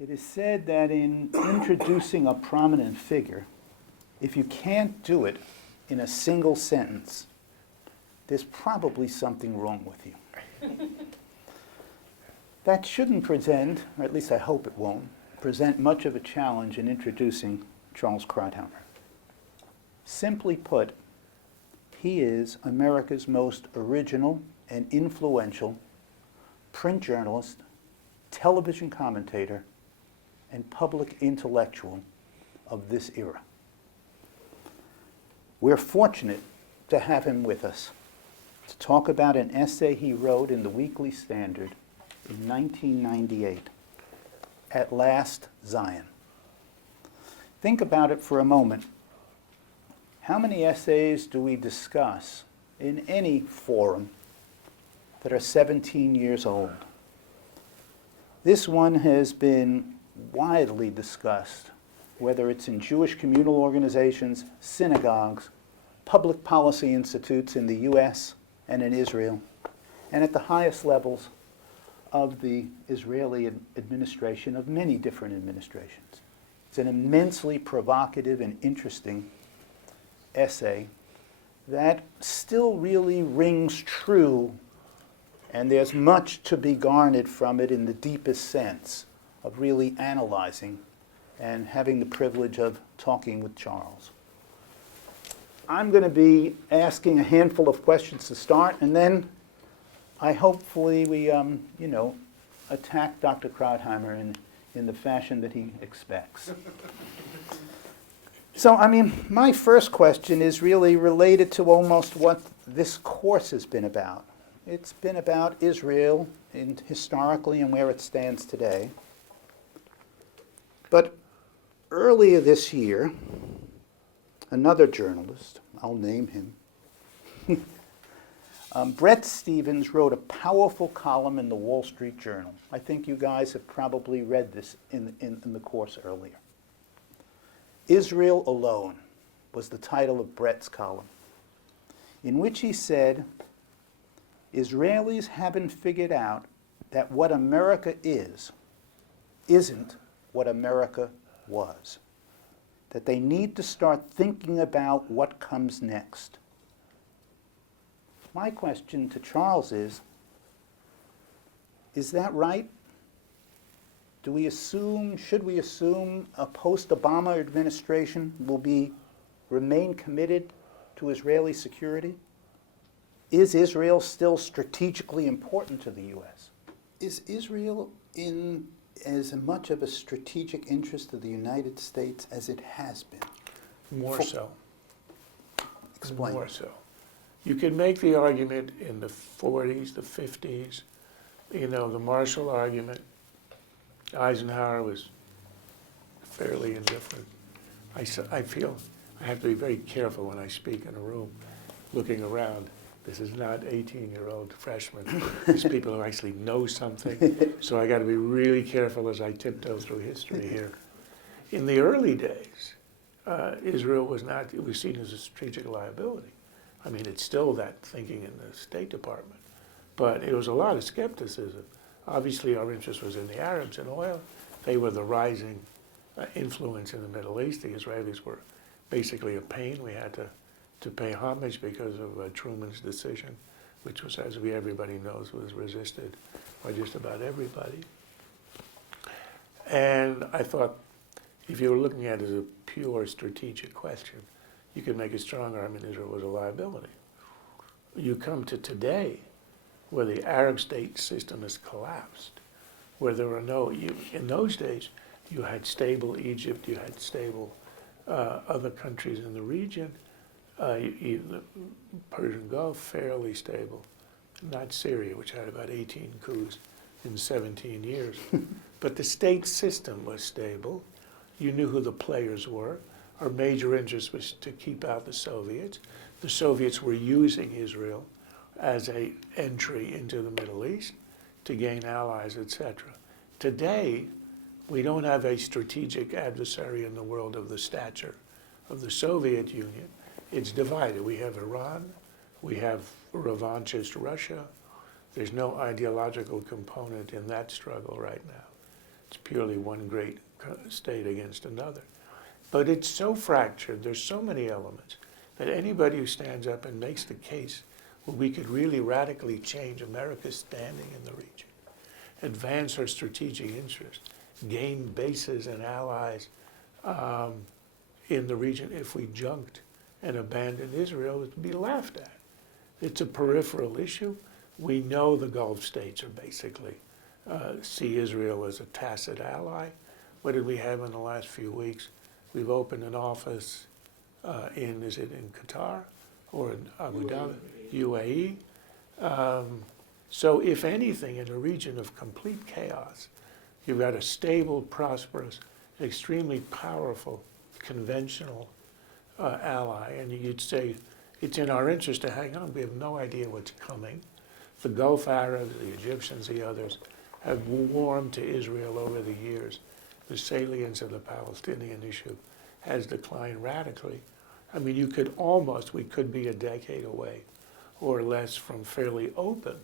It is said that in introducing a prominent figure, if you can't do it in a single sentence, there's probably something wrong with you. That shouldn't present, or at least I hope it won't, present much of a challenge in introducing Charles Krauthammer. Simply put, he is America's most original and influential print journalist, television commentator, and public intellectual of this era. We're fortunate to have him with us to talk about an essay he wrote in the Weekly Standard in 1998, At Last, Zion. Think about it for a moment. How many essays do we discuss in any forum that are 17 years old? This one has been widely discussed, whether it's in Jewish communal organizations, synagogues, public policy institutes in the US and in Israel, and at the highest levels of the Israeli administration, of many different administrations. It's an immensely provocative and interesting essay that still really rings true, and there's much to be garnered from it in the deepest sense of really analyzing and having the privilege of talking with Charles. I'm going to be asking a handful of questions to start, and then hopefully we attack Dr. Krauthammer in the fashion that he expects. So, my first question is really related to almost what this course has been about. It's been about Israel historically and where it stands today. But earlier this year, another journalist, I'll name him, Bret Stephens wrote a powerful column in the Wall Street Journal. I think you guys have probably read this in the course earlier. Israel Alone was the title of Bret's column, in which he said, Israelis haven't figured out that what America is isn't what America was, that they need to start thinking about what comes next. My question to Charles is that right? Should we assume a post-Obama administration will remain committed to Israeli security? Is Israel still strategically important to the U.S.? Is Israel in as much of a strategic interest of the United States as it has been? More so. Explain. More so. You could make the argument in the 40s, the 50s, the Marshall argument. Eisenhower was fairly indifferent. I feel I have to be very careful when I speak in a room, looking around. This is not 18-year-old freshmen. These people who actually know something. So I got to be really careful as I tiptoe through history here. In the early days, Israel was seen as a strategic liability. It's still that thinking in the State Department. But it was a lot of skepticism. Obviously, our interest was in the Arabs and oil. They were the rising influence in the Middle East. The Israelis were basically a pain. We had to pay homage because of Truman's decision, which was, as everybody knows, was resisted by just about everybody. And I thought, if you were looking at it as a pure strategic question, you could make a strong argument Israel was a liability. You come to today, where the Arab state system has collapsed, where there are in those days, you had stable Egypt, you had stable other countries in the region, even the Persian Gulf, fairly stable. Not Syria, which had about 18 coups in 17 years. But the state system was stable. You knew who the players were. Our major interest was to keep out the Soviets. The Soviets were using Israel as an entry into the Middle East to gain allies, etc. Today, we don't have a strategic adversary in the world of the stature of the Soviet Union. It's divided. We have Iran, we have revanchist Russia. There's no ideological component in that struggle right now. It's purely one great state against another. But it's so fractured, there's so many elements, that anybody who stands up and makes the case where we could really radically change America's standing in the region, advance our strategic interests, gain bases and allies in the region if we junked and abandoned Israel, it would be laughed at. It's a peripheral issue. We know the Gulf states are basically see Israel as a tacit ally. What did we have in the last few weeks? We've opened an office is it in Qatar or in Abu Dhabi? UAE. So if anything, in a region of complete chaos, you've got a stable, prosperous, extremely powerful, conventional ally, and you'd say it's in our interest to hang on. We have no idea what's coming. The Gulf Arabs, the Egyptians, the others, have warmed to Israel over the years. The salience of the Palestinian issue has declined radically. I mean, we could be a decade away or less from fairly open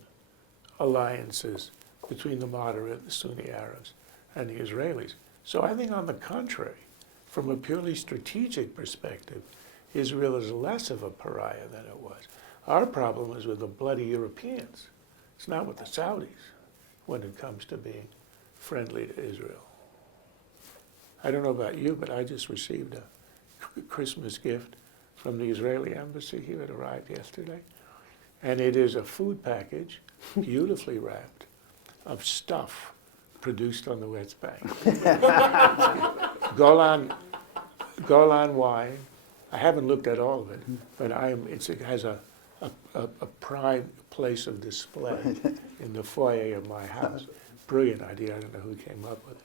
alliances between the moderate, the Sunni Arabs, and the Israelis. So I think on the contrary, from a purely strategic perspective, Israel is less of a pariah than it was. Our problem is with the bloody Europeans. It's not with the Saudis when it comes to being friendly to Israel. I don't know about you, but I just received a Christmas gift from the Israeli embassy here. It arrived yesterday. And it is a food package, beautifully wrapped, of stuff produced on the West Bank. Golan wine. I haven't looked at all of it, but it has a prime place of display in the foyer of my house. Brilliant idea. I don't know who came up with it.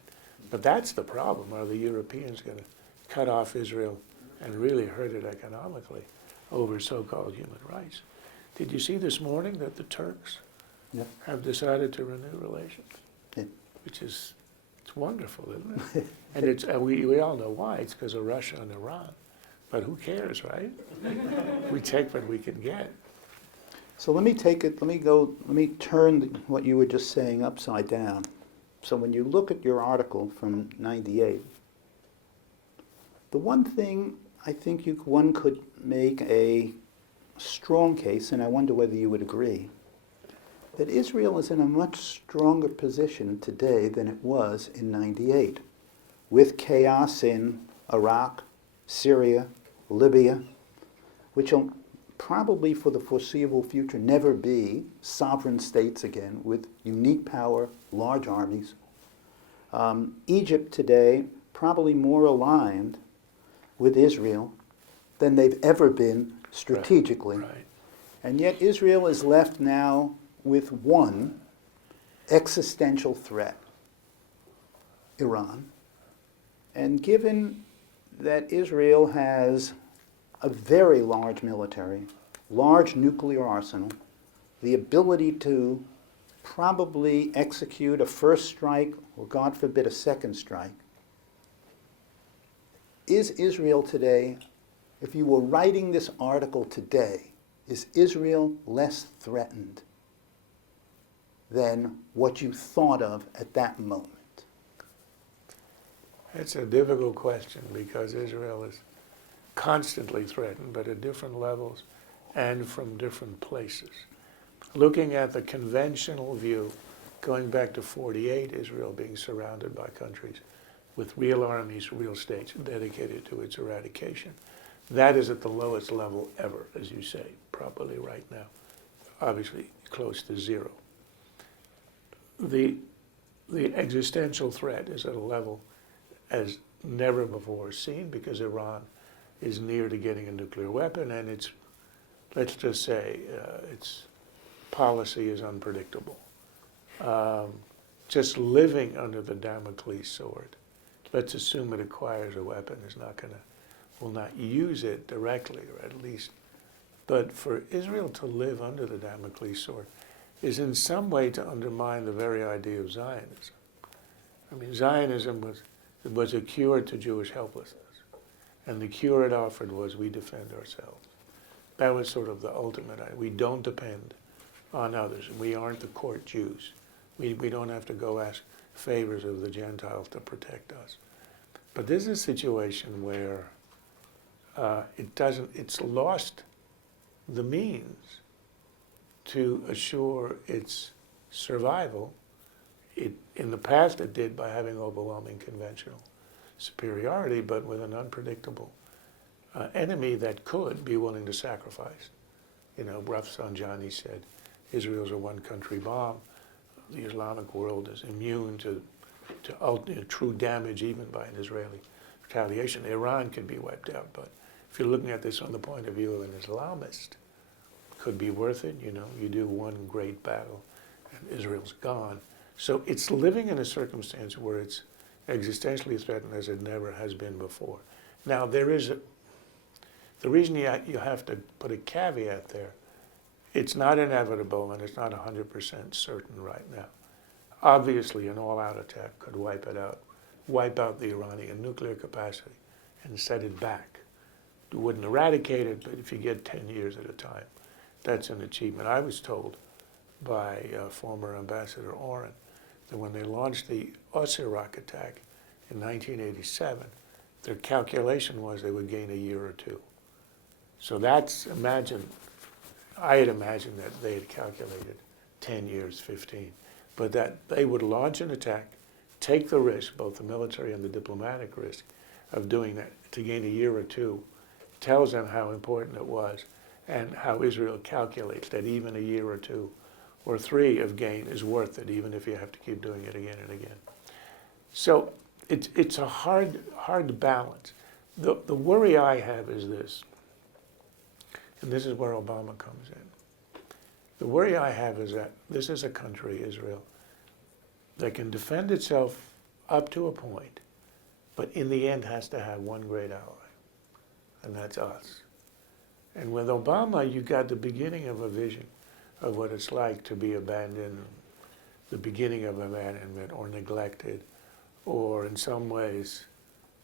But that's the problem. Are the Europeans going to cut off Israel and really hurt it economically over so-called human rights? Did you see this morning that the Turks have decided to renew relations? Yeah. Which is, it's wonderful, isn't it? And we all know why. It's because of Russia and Iran. But who cares, right? We take what we can get. So let me turn what you were just saying upside down. So when you look at your article from '98, the one thing I think one could make a strong case, and I wonder whether you would agree, that Israel is in a much stronger position today than it was in '98, with chaos in Iraq, Syria, Libya, which will probably for the foreseeable future never be sovereign states again with unique power, large armies. Egypt today probably more aligned with Israel than they've ever been strategically. Right. And yet Israel is left now with one existential threat, Iran. And given that Israel has a very large military, large nuclear arsenal, the ability to probably execute a first strike, or God forbid, a second strike, is Israel today, if you were writing this article today, is Israel less threatened than what you thought of at that moment? It's a difficult question because Israel is constantly threatened, but at different levels and from different places. Looking at the conventional view, going back to '48, Israel being surrounded by countries with real armies, real states dedicated to its eradication. That is at the lowest level ever, as you say, probably right now, obviously close to zero. The existential threat is at a level as never before seen because Iran is near to getting a nuclear weapon, and its, let's just say, its policy is unpredictable. Just living under the Damocles sword, let's assume it acquires a weapon, will not use it directly, or at least, but for Israel to live under the Damocles sword is in some way to undermine the very idea of Zionism. I mean, Zionism was a cure to Jewish helplessness. And the cure it offered was we defend ourselves. That was sort of the ultimate idea. We don't depend on others. We aren't the court Jews. We don't have to go ask favors of the Gentiles to protect us. But this is a situation where it's lost the means to assure its survival. In the past it did by having overwhelming conventional superiority, but with an unpredictable enemy that could be willing to sacrifice. You know, Rafsanjani said, Israel's a one-country bomb. The Islamic world is immune to true damage even by an Israeli retaliation. Iran could be wiped out, but if you're looking at this from the point of view of an Islamist, could be worth it. You know, you do one great battle and Israel's gone. So it's living in a circumstance where it's existentially threatened as it never has been before. Now, the reason you have to put a caveat there, it's not inevitable and it's not 100% certain right now. Obviously, an all-out attack could wipe out the Iranian nuclear capacity and set it back. You wouldn't eradicate it, but if you get 10 years at a time, that's an achievement. I was told by former Ambassador Oren that when they launched the Iraq attack in 1987, their calculation was they would gain a year or two. So I had imagined that they had calculated 10 years, 15, but that they would launch an attack, take the risk, both the military and the diplomatic risk, of doing that to gain a year or two, tells them how important it was and how Israel calculates that even a year or two or three of gain is worth it, even if you have to keep doing it again and again. So it's a hard balance. The worry I have is this, and this is where Obama comes in. The worry I have is that this is a country, Israel, that can defend itself up to a point, but in the end has to have one great ally, and that's us. And with Obama, you got the beginning of a vision of what it's like to be abandoned, the beginning of abandonment or neglected, or in some ways,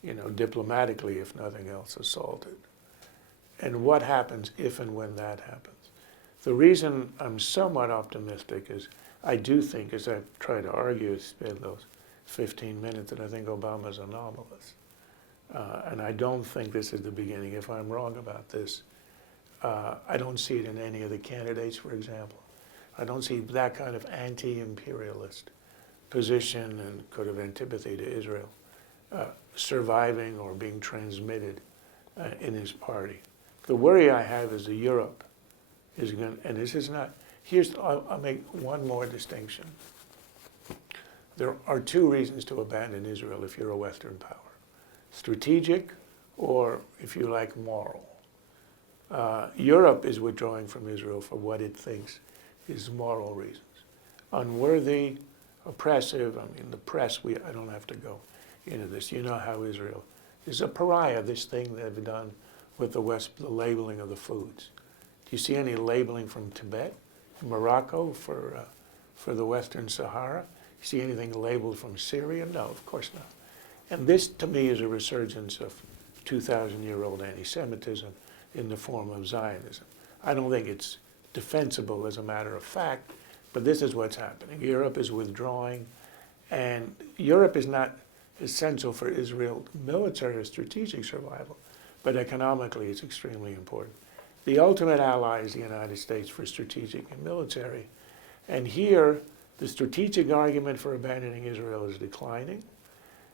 you know, diplomatically, if nothing else, assaulted. And what happens if and when that happens? The reason I'm somewhat optimistic is I do think, as I've tried to argue, spend those 15 minutes, that I think Obama's anomalous. And I don't think this is the beginning. If I'm wrong about this, I don't see it in any of the candidates, for example. I don't see that kind of anti-imperialist position and kind of antipathy to Israel surviving or being transmitted in his party. The worry I have is that Europe is going to, and this is not, I'll make one more distinction. There are two reasons to abandon Israel if you're a Western power. Strategic, or if you like, moral. Europe is withdrawing from Israel for what it thinks is moral reasons. Unworthy, oppressive, I mean, the press, I don't have to go into this. You know how Israel is a pariah, this thing they've done with the West, the labeling of the foods. Do you see any labeling from Tibet, Morocco for the Western Sahara? You see anything labeled from Syria? No, of course not. And this, to me, is a resurgence of 2,000-year-old anti-Semitism in the form of Zionism. I don't think it's defensible as a matter of fact, but this is what's happening. Europe is withdrawing, and Europe is not essential for Israel's military or strategic survival, but economically it's extremely important. The ultimate ally is the United States for strategic and military, and here the strategic argument for abandoning Israel is declining,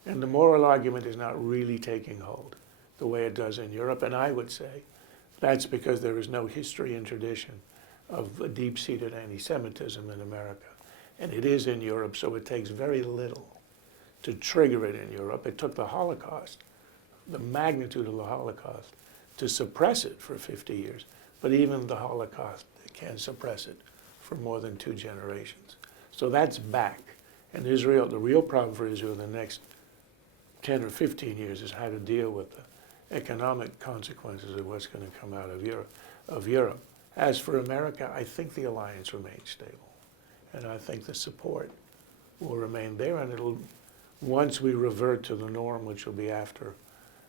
and the moral argument is not really taking hold the way it does in Europe, and I would say that's because there is no history and tradition of a deep-seated anti-Semitism in America. And it is in Europe, so it takes very little to trigger it in Europe. It took the Holocaust, the magnitude of the Holocaust, to suppress it for 50 years. But even the Holocaust can't suppress it for more than 2 generations. So that's back. And Israel, the real problem for Israel in the next 10 or 15 years is how to deal with the economic consequences of what's going to come out of Europe. As for America, I think the alliance remains stable. And I think the support will remain there. And it'll, once we revert to the norm, which will be after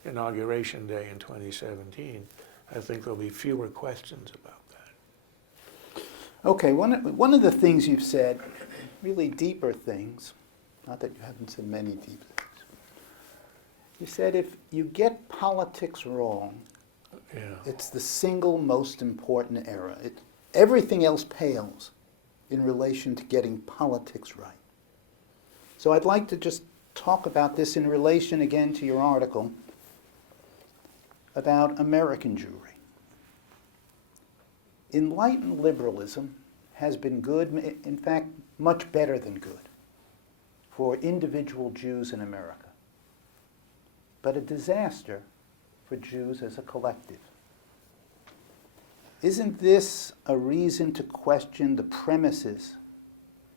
Inauguration Day in 2017, I think there'll be fewer questions about that. Okay, one of the things you've said, really deeper things, Not that you haven't said many deep things. You said if you get politics wrong, Yeah. it's the single most important error. Everything else pales in relation to getting politics right. So I'd like to just talk about this in relation again to your article about American Jewry. Enlightened liberalism has been good, in fact, much better than good, for individual Jews in America, but a disaster for Jews as a collective. Isn't this a reason to question the premises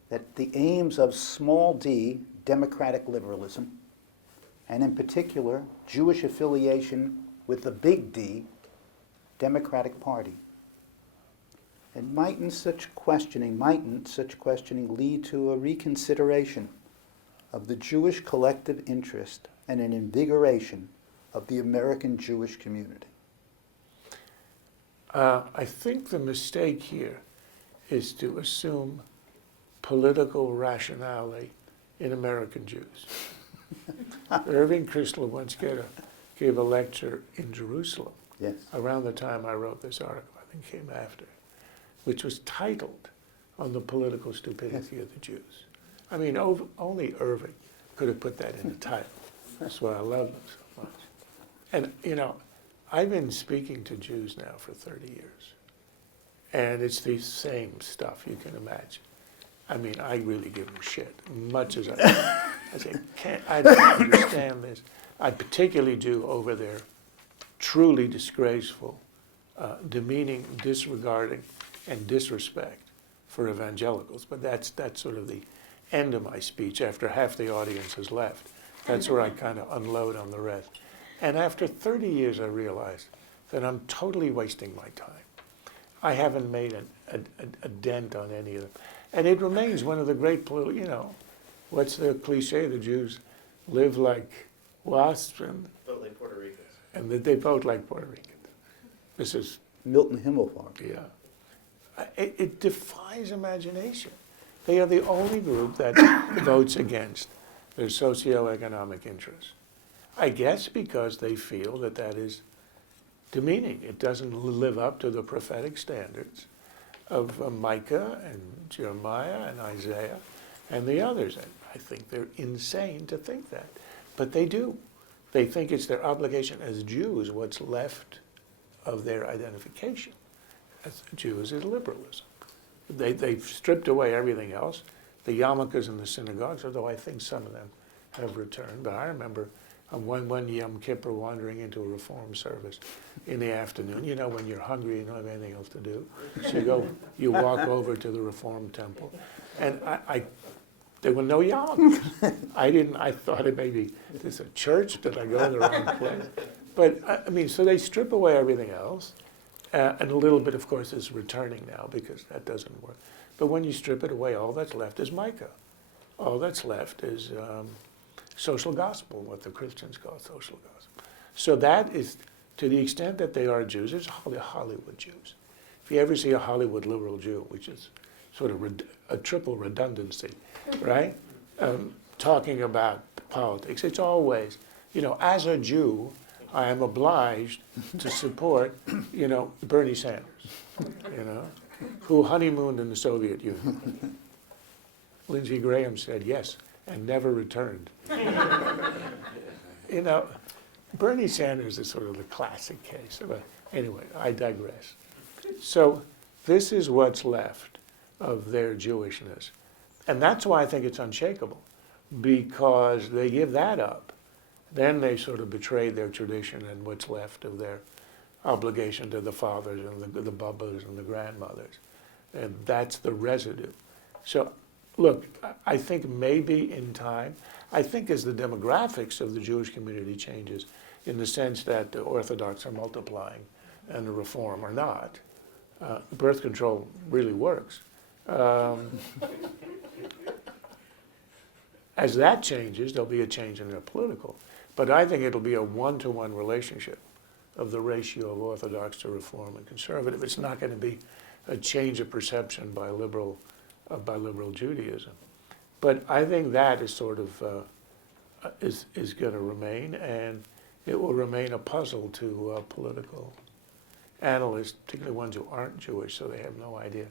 that the aims of small d, democratic liberalism, and in particular, Jewish affiliation with the big D, Democratic Party? And mightn't such questioning lead to a reconsideration of the Jewish collective interest and an invigoration of the American Jewish community? I think the mistake here is to assume political rationality in American Jews. Irving Kristol once gave a lecture in Jerusalem, Yes. around the time I wrote this article, I think came after, which was titled on the political stupidity of the Jews. I mean, only Irving could have put that in the title. That's why I love them so much. And, you know, I've been speaking to Jews now for 30 years. And it's the same stuff you can imagine. I mean, I really give them shit, much as I say, I don't understand this. I particularly do over their truly disgraceful, demeaning, disregarding, and disrespect for evangelicals. But that's sort of the end of my speech after half the audience has left. That's where I kind of unload on the rest. And after 30 years, I realized that I'm totally wasting my time. I haven't made a dent on any of them. And it remains one of the great political, you know, what's the cliche? The Jews live like wasps and Vote like Puerto Ricans. and that they vote like Puerto Ricans. This is, Milton Himmelfarb. yeah. It defies imagination. They are the only group that votes against their socioeconomic interests. I guess because they feel that that is demeaning. It doesn't live up to the prophetic standards of Micah and Jeremiah and Isaiah and the others. And I think they're insane to think that. But they do. They think it's their obligation as Jews, what's left of their identification as Jews is liberalism. They've stripped away everything else. The yarmulkes in the synagogues, although I think some of them have returned. But I remember one Yom Kippur wandering into a Reform service in the afternoon. You know, when you're hungry, you don't have anything else to do. So you walk over to the Reform temple. And there were no yarmulkes. I thought it maybe, is this a church? Did I go to the wrong place? But, I mean, so they strip away everything else. And a little bit, of course, is returning now because that doesn't work. But when you strip it away, all that's left is Micah. All that's left is social gospel, what the Christians call social gospel. So that is, to the extent that they are Jews, it's Hollywood Jews. If you ever see a Hollywood liberal Jew, which is sort of a triple redundancy, right? Talking about politics, it's always, you know, as a Jew, I am obliged to support, you know, Bernie Sanders, you know, who honeymooned in the Soviet Union. Lindsey Graham said yes and never returned. You know, Bernie Sanders is sort of the classic case. But anyway, I digress. So this is what's left of their Jewishness. And that's why I think it's unshakable, because they give that up. Then they sort of betray their tradition and what's left of their obligation to the fathers and the bubbas and the grandmothers. And that's the residue. So, look, I think maybe in time, I think as the demographics of the Jewish community changes, in the sense that the Orthodox are multiplying and the Reform are not, birth control really works. As that changes, there'll be a change in their political. But I think it'll be a one-to-one relationship of the ratio of Orthodox to Reform and Conservative. It's not going to be a change of perception by liberal Judaism. But I think that is sort of, is going to remain, and it will remain a puzzle to political analysts, particularly ones who aren't Jewish, so they have no idea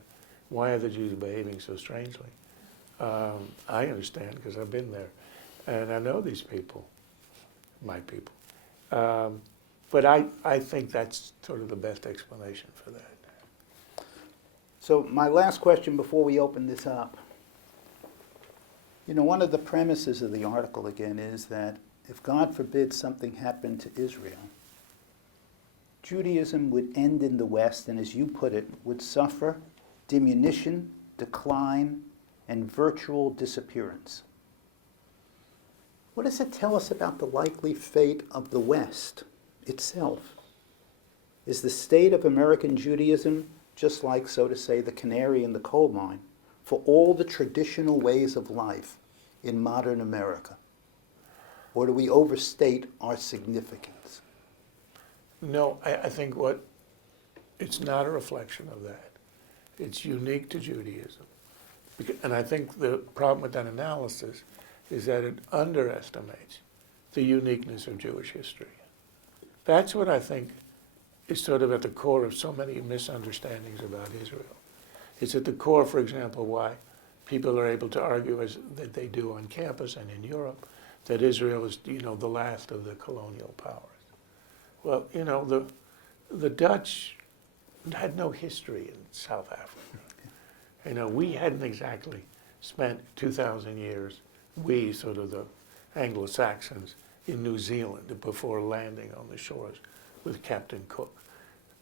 why are the Jews behaving so strangely. I understand because I've been there, and I know these people, my people. But I think that's sort of the best explanation for that. So my last question before we open this up. You know, one of the premises of the article, again, is that if God forbid something happened to Israel, Judaism would end in the West, and as you put it, would suffer diminution, decline, and virtual disappearance. What does it tell us about the likely fate of the West itself? Is the state of American Judaism just like, so to say, the canary in the coal mine for all the traditional ways of life in modern America? Or do we overstate our significance? No, I think it's not a reflection of that. It's unique to Judaism. And I think the problem with that analysis is that it underestimates the uniqueness of Jewish history. That's what I think is sort of at the core of so many misunderstandings about Israel. It's at the core, for example, why people are able to argue as that they do on campus and in Europe, that Israel is, the last of the colonial powers. Well, the Dutch had no history in South Africa. We hadn't exactly spent 2,000 years, we, sort of the Anglo-Saxons, in New Zealand before landing on the shores with Captain Cook.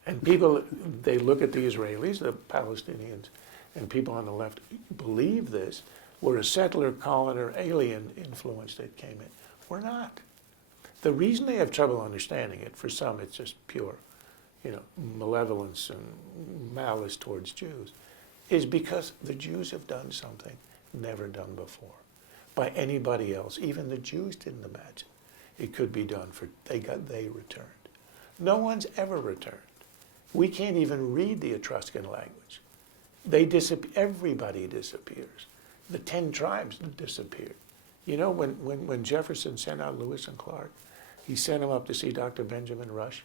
And people, they look at the Israelis, the Palestinians, and people on the left believe this. We're a settler, colonizer, alien influence that came in. We're not. The reason they have trouble understanding it, for some it's just pure, malevolence and malice towards Jews, is because the Jews have done something never done before by anybody else. Even the Jews didn't imagine it could be done. They returned. No one's ever returned. We can't even read the Etruscan language. Everybody disappears. The 10 tribes disappeared. When Jefferson sent out Lewis and Clark, he sent them up to see Dr. Benjamin Rush,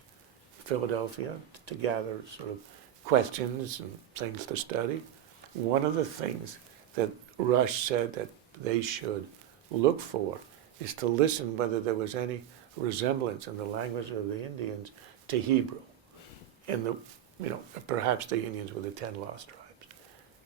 Philadelphia, to gather sort of questions and things to study. One of the things that Rush said that they should look for is to listen whether there was any resemblance in the language of the Indians to Hebrew. And perhaps the Indians were the 10 lost tribes.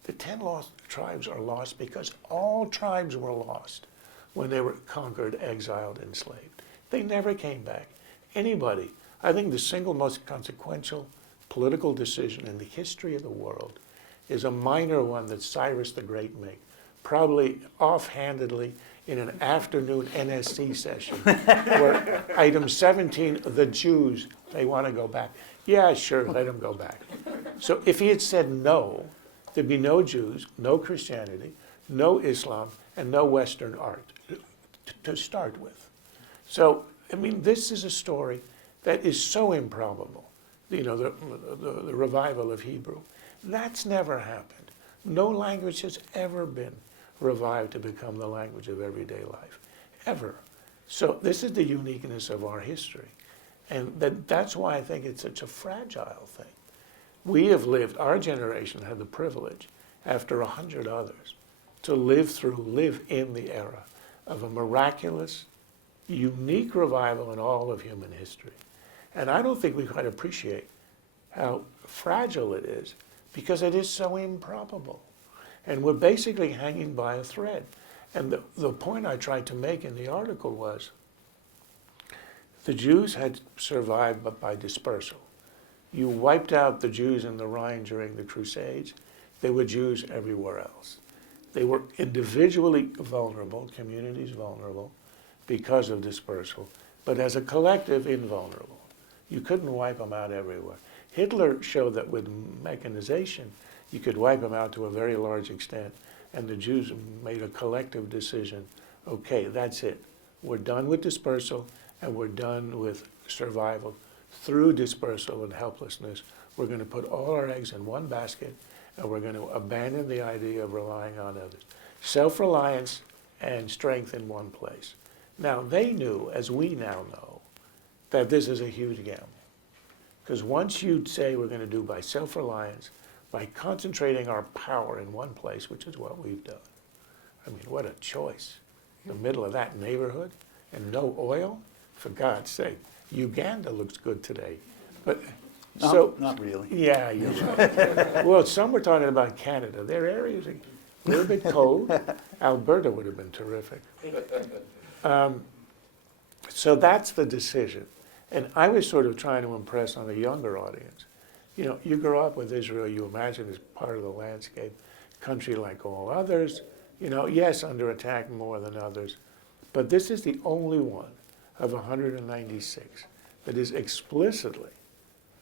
The 10 lost tribes are lost because all tribes were lost when they were conquered, exiled, enslaved. They never came back. Anybody, I think the single most consequential political decision in the history of the world is a minor one that Cyrus the Great made, probably offhandedly in an afternoon NSC session, where item 17, the Jews, they want to go back. Yeah, sure, let them go back. So if he had said no, there'd be no Jews, no Christianity, no Islam, and no Western art to start with. So, this is a story that is so improbable, the revival of Hebrew. That's never happened. No language has ever been revived to become the language of everyday life, ever. So this is the uniqueness of our history. And that's why I think it's such a fragile thing. We have lived, our generation had the privilege, after 100 others, to live in the era of a miraculous, unique revival in all of human history. And I don't think we quite appreciate how fragile it is, because it is so improbable. And we're basically hanging by a thread. And the point I tried to make in the article was, the Jews had survived but by dispersal. You wiped out the Jews in the Rhine during the Crusades. There were Jews everywhere else. They were individually vulnerable, communities vulnerable, because of dispersal, but as a collective, invulnerable. You couldn't wipe them out everywhere. Hitler showed that with mechanization, you could wipe them out to a very large extent, and the Jews made a collective decision, okay, that's it. We're done with dispersal, and we're done with survival. Through dispersal and helplessness, we're going to put all our eggs in one basket, and we're going to abandon the idea of relying on others. Self-reliance and strength in one place. Now, they knew, as we now know, that this is a huge gamble. Because once you say we're going to do by self-reliance, by concentrating our power in one place, which is what we've done. I mean, what a choice. The middle of that neighborhood and no oil? For God's sake. Uganda looks good today. But so not really. Yeah, you're right. Well, some were talking about Canada. Their areas are a little bit cold. Alberta would have been terrific. So that's the decision. And I was sort of trying to impress on a younger audience. You know, you grow up with Israel, you imagine it's part of the landscape, country like all others, you know, yes, under attack more than others, but this is the only one of 196 that is explicitly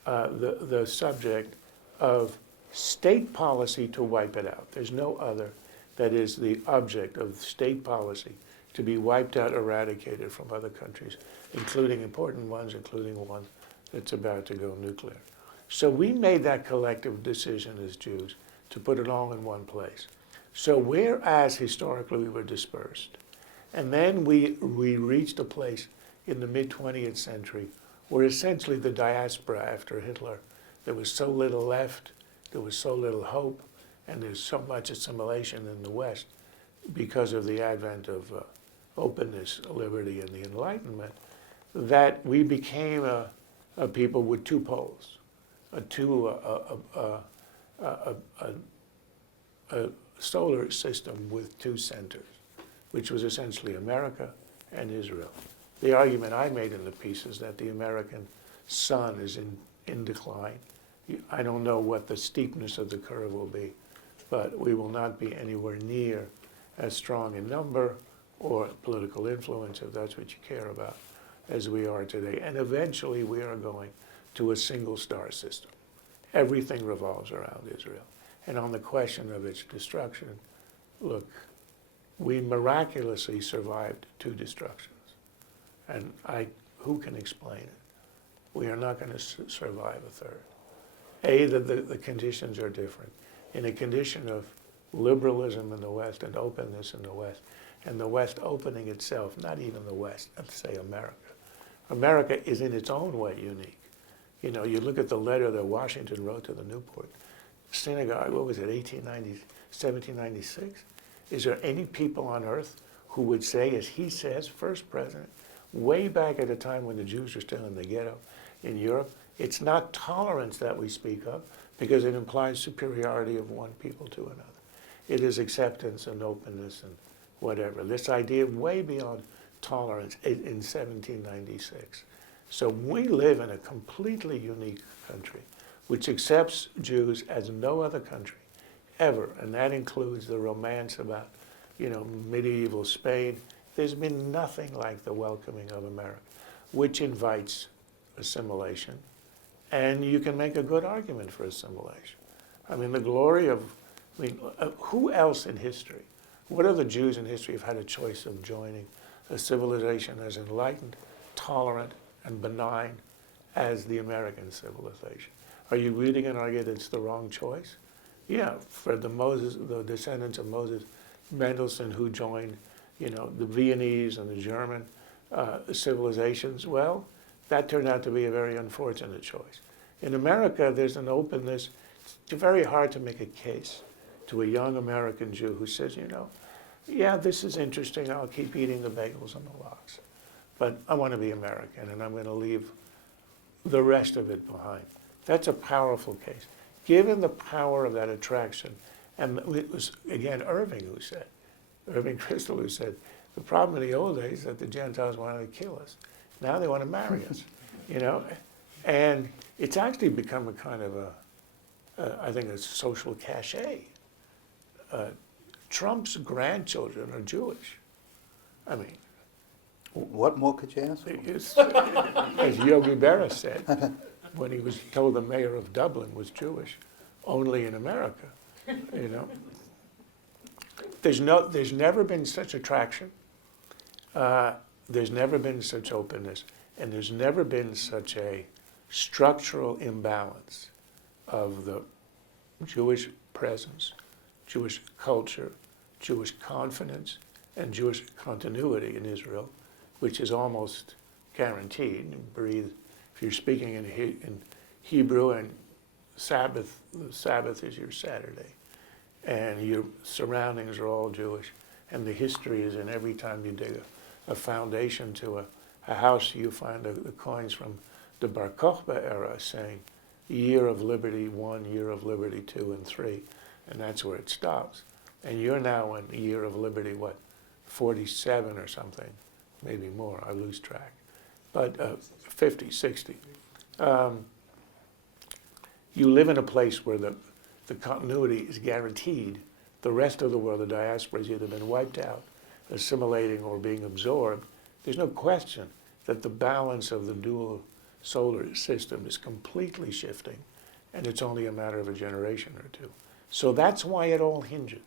the subject of state policy to wipe it out. There's no other that is the object of state policy to be wiped out, eradicated from other countries, including important ones, including one that's about to go nuclear. So we made that collective decision as Jews to put it all in one place. So whereas historically we were dispersed, and then we reached a place in the mid-20th century where essentially the diaspora after Hitler, there was so little left, there was so little hope, and there's so much assimilation in the West because of the advent of openness, liberty, and the Enlightenment, that we became a people with two poles, a solar system with two centers, which was essentially America and Israel. The argument I made in the piece is that the American sun is in decline. I don't know what the steepness of the curve will be, but we will not be anywhere near as strong in number or political influence, if that's what you care about, as we are today. And eventually we are going to a single star system. Everything revolves around Israel. And on the question of its destruction, look, we miraculously survived two destructions. And who can explain it? We are not going to survive a third. The conditions are different. In a condition of liberalism in the West and openness in the West, and the West opening itself, not even the West, let's say America. America is in its own way unique. You know, you look at the letter that Washington wrote to the Newport Synagogue, what was it, 1796? Is there any people on earth who would say, as he says, first president, way back at a time when the Jews were still in the ghetto in Europe, it's not tolerance that we speak of because it implies superiority of one people to another. It is acceptance and openness and whatever. This idea way beyond tolerance in 1796. So we live in a completely unique country which accepts Jews as no other country ever, and that includes the romance about, you know, medieval Spain. There's been nothing like the welcoming of America, which invites assimilation, and you can make a good argument for assimilation. I mean, the glory of, who else in history, what other Jews in history have had a choice of joining a civilization as enlightened, tolerant, and benign as the American civilization? Are you really going to argue that it's the wrong choice? Yeah, for the descendants of Moses Mendelssohn who joined, you know, the Viennese and the German civilizations, well, that turned out to be a very unfortunate choice. In America, there's an openness. It's very hard to make a case to a young American Jew who says, you know, yeah, this is interesting, I'll keep eating the bagels and the lox, but I want to be American and I'm going to leave the rest of it behind. That's a powerful case. Given the power of that attraction, and it was, again, Irving Kristol who said, the problem in the old days is that the Gentiles wanted to kill us. Now they want to marry us, you know? And it's actually become a kind of I think, a social cachet. Trump's grandchildren are Jewish. I mean, what more could you ask for? as Yogi Berra said, when he was told the mayor of Dublin was Jewish, only in America, you know. There's never been such attraction, there's never been such openness, and there's never been such a structural imbalance of the Jewish presence, Jewish culture, Jewish confidence, and Jewish continuity in Israel, which is almost guaranteed. You breathe, if you're speaking in Hebrew, and the Sabbath is your Saturday, and your surroundings are all Jewish, and the history is in every time you dig a foundation to a house, you find the coins from the Bar Kokhba era saying year of liberty 1, year of liberty 2 and 3, and that's where it stops. And you're now in the year of liberty, what, 47 or something, maybe more, I lose track, but 50, 60. You live in a place where the continuity is guaranteed. The rest of the world, the diaspora, has either been wiped out, assimilating, or being absorbed. There's no question that the balance of the dual solar system is completely shifting, and it's only a matter of a generation or two. So that's why it all hinges.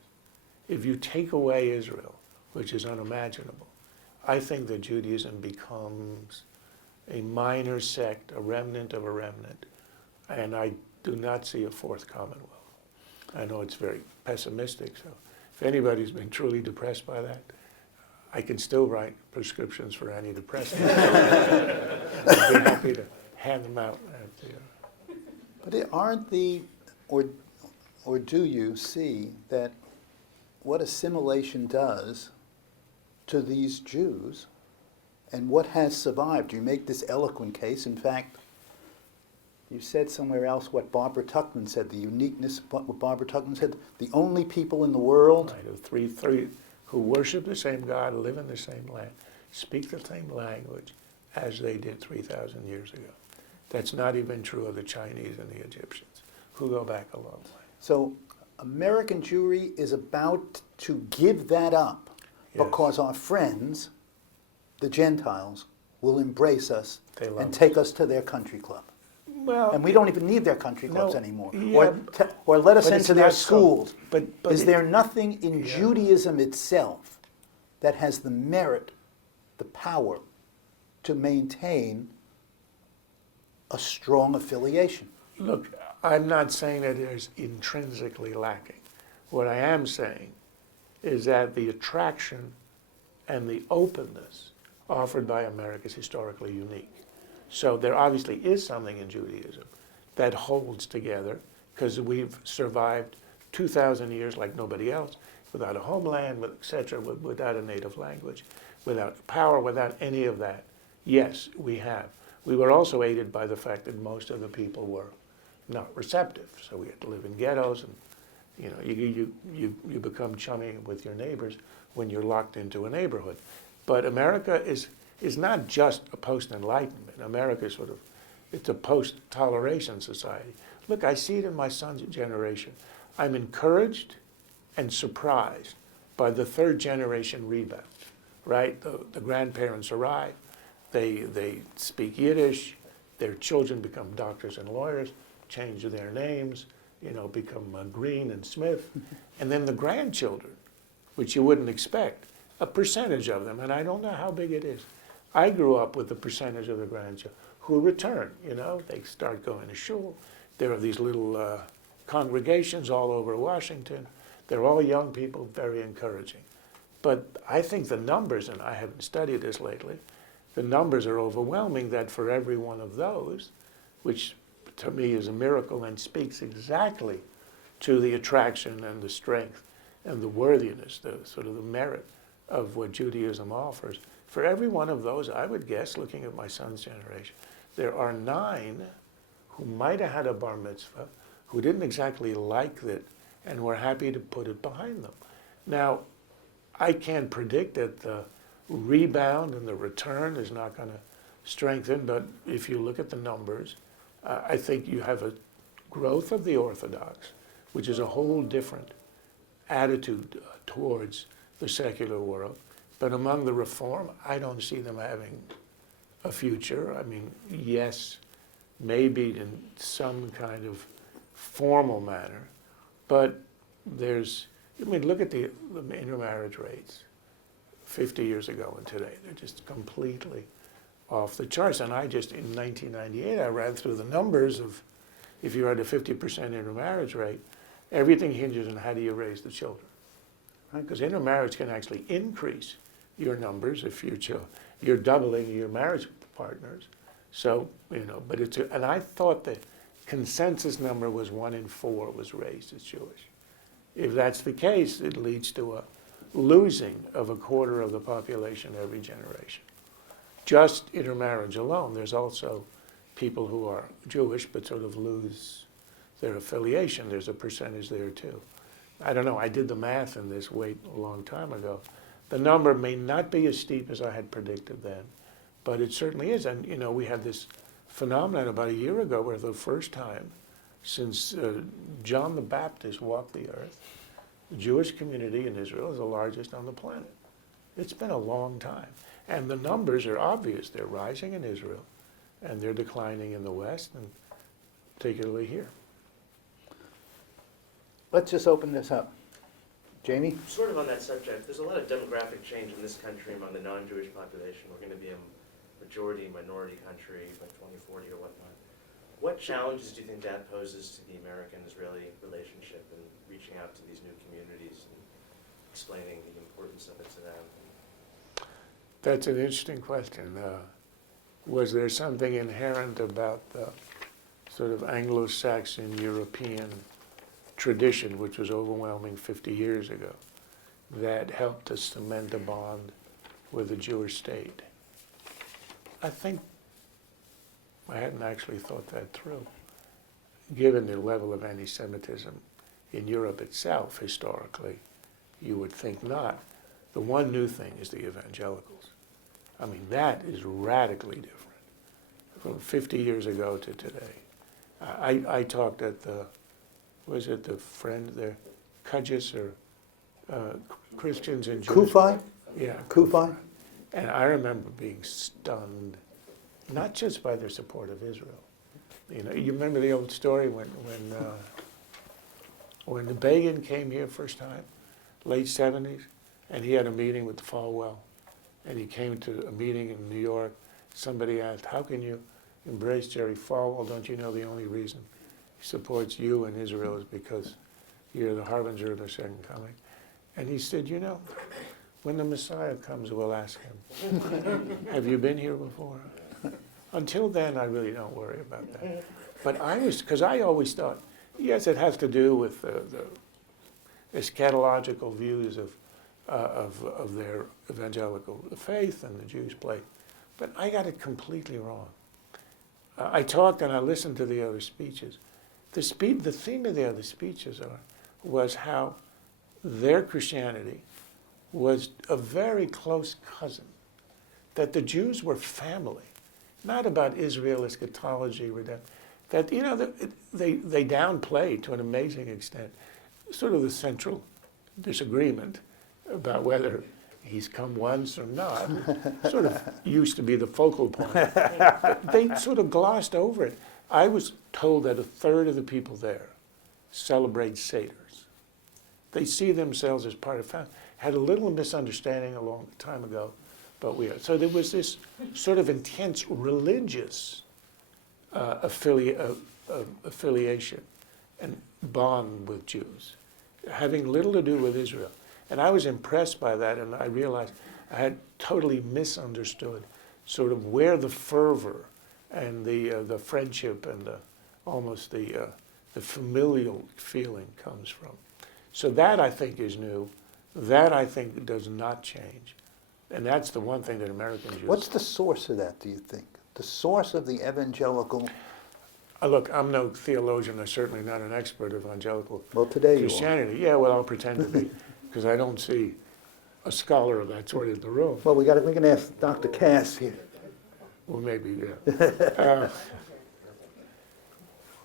If you take away Israel, which is unimaginable, I think that Judaism becomes a minor sect, a remnant of a remnant, and I do not see a fourth Commonwealth. I know it's very pessimistic, so if anybody's been truly depressed by that, I can still write prescriptions for antidepressants. I'd be happy to hand them out. But aren't or do you see that what assimilation does to these Jews and what has survived? You make this eloquent case. In fact, you said somewhere else what Barbara Tuchman said, the uniqueness, what Barbara Tuchman said, the only people in the world. Right, three who worship the same God, live in the same land, speak the same language as they did 3,000 years ago. That's not even true of the Chinese and the Egyptians, who go back a long way. So American Jewry is about to give that up, Yes. because our friends, the Gentiles, will embrace us They and love take us to their country club. Well, And we don't even need their country clubs No, anymore. yeah, Or let us but into it's their not so. schools. But Is there nothing in Yeah. Judaism itself that has the merit, the power, to maintain a strong affiliation? Look, I'm not saying that it's intrinsically lacking. What I am saying is that the attraction and the openness offered by America is historically unique. So there obviously is something in Judaism that holds together, because we've survived 2,000 years like nobody else, without a homeland, et cetera, without a native language, without power, without any of that. Yes, we have. We were also aided by the fact that most of the people were not receptive. So we had to live in ghettos, and you become chummy with your neighbors when you're locked into a neighborhood. But America is not just a post-Enlightenment. America is it's a post-toleration society. Look, I see it in my son's generation. I'm encouraged and surprised by the third generation rebound, right? The grandparents arrive, they speak Yiddish, their children become doctors and lawyers, change their names, become Green and Smith, and then the grandchildren, which you wouldn't expect, a percentage of them, and I don't know how big it is. I grew up with the percentage of the grandchildren who return, they start going to shul. There are these little congregations all over Washington. They're all young people, very encouraging. But I think the numbers, and I haven't studied this lately, the numbers are overwhelming, that for every one of those, which to me is a miracle and speaks exactly to the attraction and the strength and the worthiness, the sort of the merit of what Judaism offers. For every one of those, I would guess, looking at my son's generation, there are 9 who might have had a bar mitzvah, who didn't exactly like it, and were happy to put it behind them. Now, I can't predict that the rebound and the return is not going to strengthen, but if you look at the numbers, I think you have a growth of the Orthodox, which is a whole different attitude towards the secular world. But among the Reform, I don't see them having a future. I mean, yes, maybe in some kind of formal manner, but look at the intermarriage rates 50 years ago and today. They're just completely off the charts. And in 1998, I ran through the numbers of, if you had a 50% intermarriage rate, Everything hinges on how do you raise the children. Right. Because intermarriage can actually increase your numbers if you're doubling your marriage partners. So, but and I thought the consensus number was 1 in 4 was raised as Jewish. If that's the case, it leads to a losing of a quarter of the population every generation. Just intermarriage alone, there's also people who are Jewish but sort of lose their affiliation. There's a percentage there too. I don't know, I did the math in this a long time ago. The number may not be as steep as I had predicted then, but it certainly is. And we had this phenomenon about a year ago where the first time since John the Baptist walked the earth, the Jewish community in Israel is the largest on the planet. It's been a long time. And the numbers are obvious. They're rising in Israel, and they're declining in the West, and particularly here. Let's just open this up. Jamie? Sort of on that subject, there's a lot of demographic change in this country among the non-Jewish population. We're going to be a majority-minority country by 2040 or whatnot. What challenges do you think that poses to the American-Israeli relationship and reaching out to these new communities and explaining the importance of it to them? That's an interesting question. Was there something inherent about the sort of Anglo-Saxon European tradition, which was overwhelming 50 years ago, that helped to cement a bond with the Jewish state? I think I hadn't actually thought that through. Given the level of anti-Semitism in Europe itself, historically, you would think not. The one new thing is the evangelicals. I mean, that is radically different from 50 years ago to today. I talked at the Kudus or Christians in Jewish. Kufi? Yeah. Kufi? And I remember being stunned, not just by their support of Israel. You remember the old story when the Begin came here first time, late 70s, and he had a meeting with Falwell, and he came to a meeting in New York. Somebody asked, "How can you embrace Jerry Falwell? Don't you know the only reason he supports you and Israel is because you're the harbinger of the second coming?" And he said, when the Messiah comes, we'll ask him, "Have you been here before?" Until then, I really don't worry about that. But because I always thought, yes, it has to do with the eschatological views of their evangelical faith and the Jewish play. But I got it completely wrong. I talked and I listened to the other speeches. The theme of the other speeches was how their Christianity was a very close cousin, that the Jews were family, not about Israel, eschatology, redemption. That they downplayed to an amazing extent sort of the central disagreement about whether he's come once or not. Sort of used to be the focal point. They sort of glossed over it. I was told that a third of the people there celebrate Seders. They see themselves as part of family. Had a little misunderstanding a long time ago, but we are. So there was this sort of intense religious affiliation and bond with Jews, having little to do with Israel. And I was impressed by that, and I realized I had totally misunderstood sort of where the fervor and the friendship and almost the familial feeling comes from. So that, I think, is new. That, I think, does not change. And that's the one thing that American Jews... What's the source of that, do you think? The source of the evangelical... Look, I'm no theologian. I'm certainly not an expert of evangelical Christianity. Yeah, well, I'll pretend to be, because I don't see a scholar of that sort in the room. Well, we can ask Dr. Cass here. Well, maybe, yeah.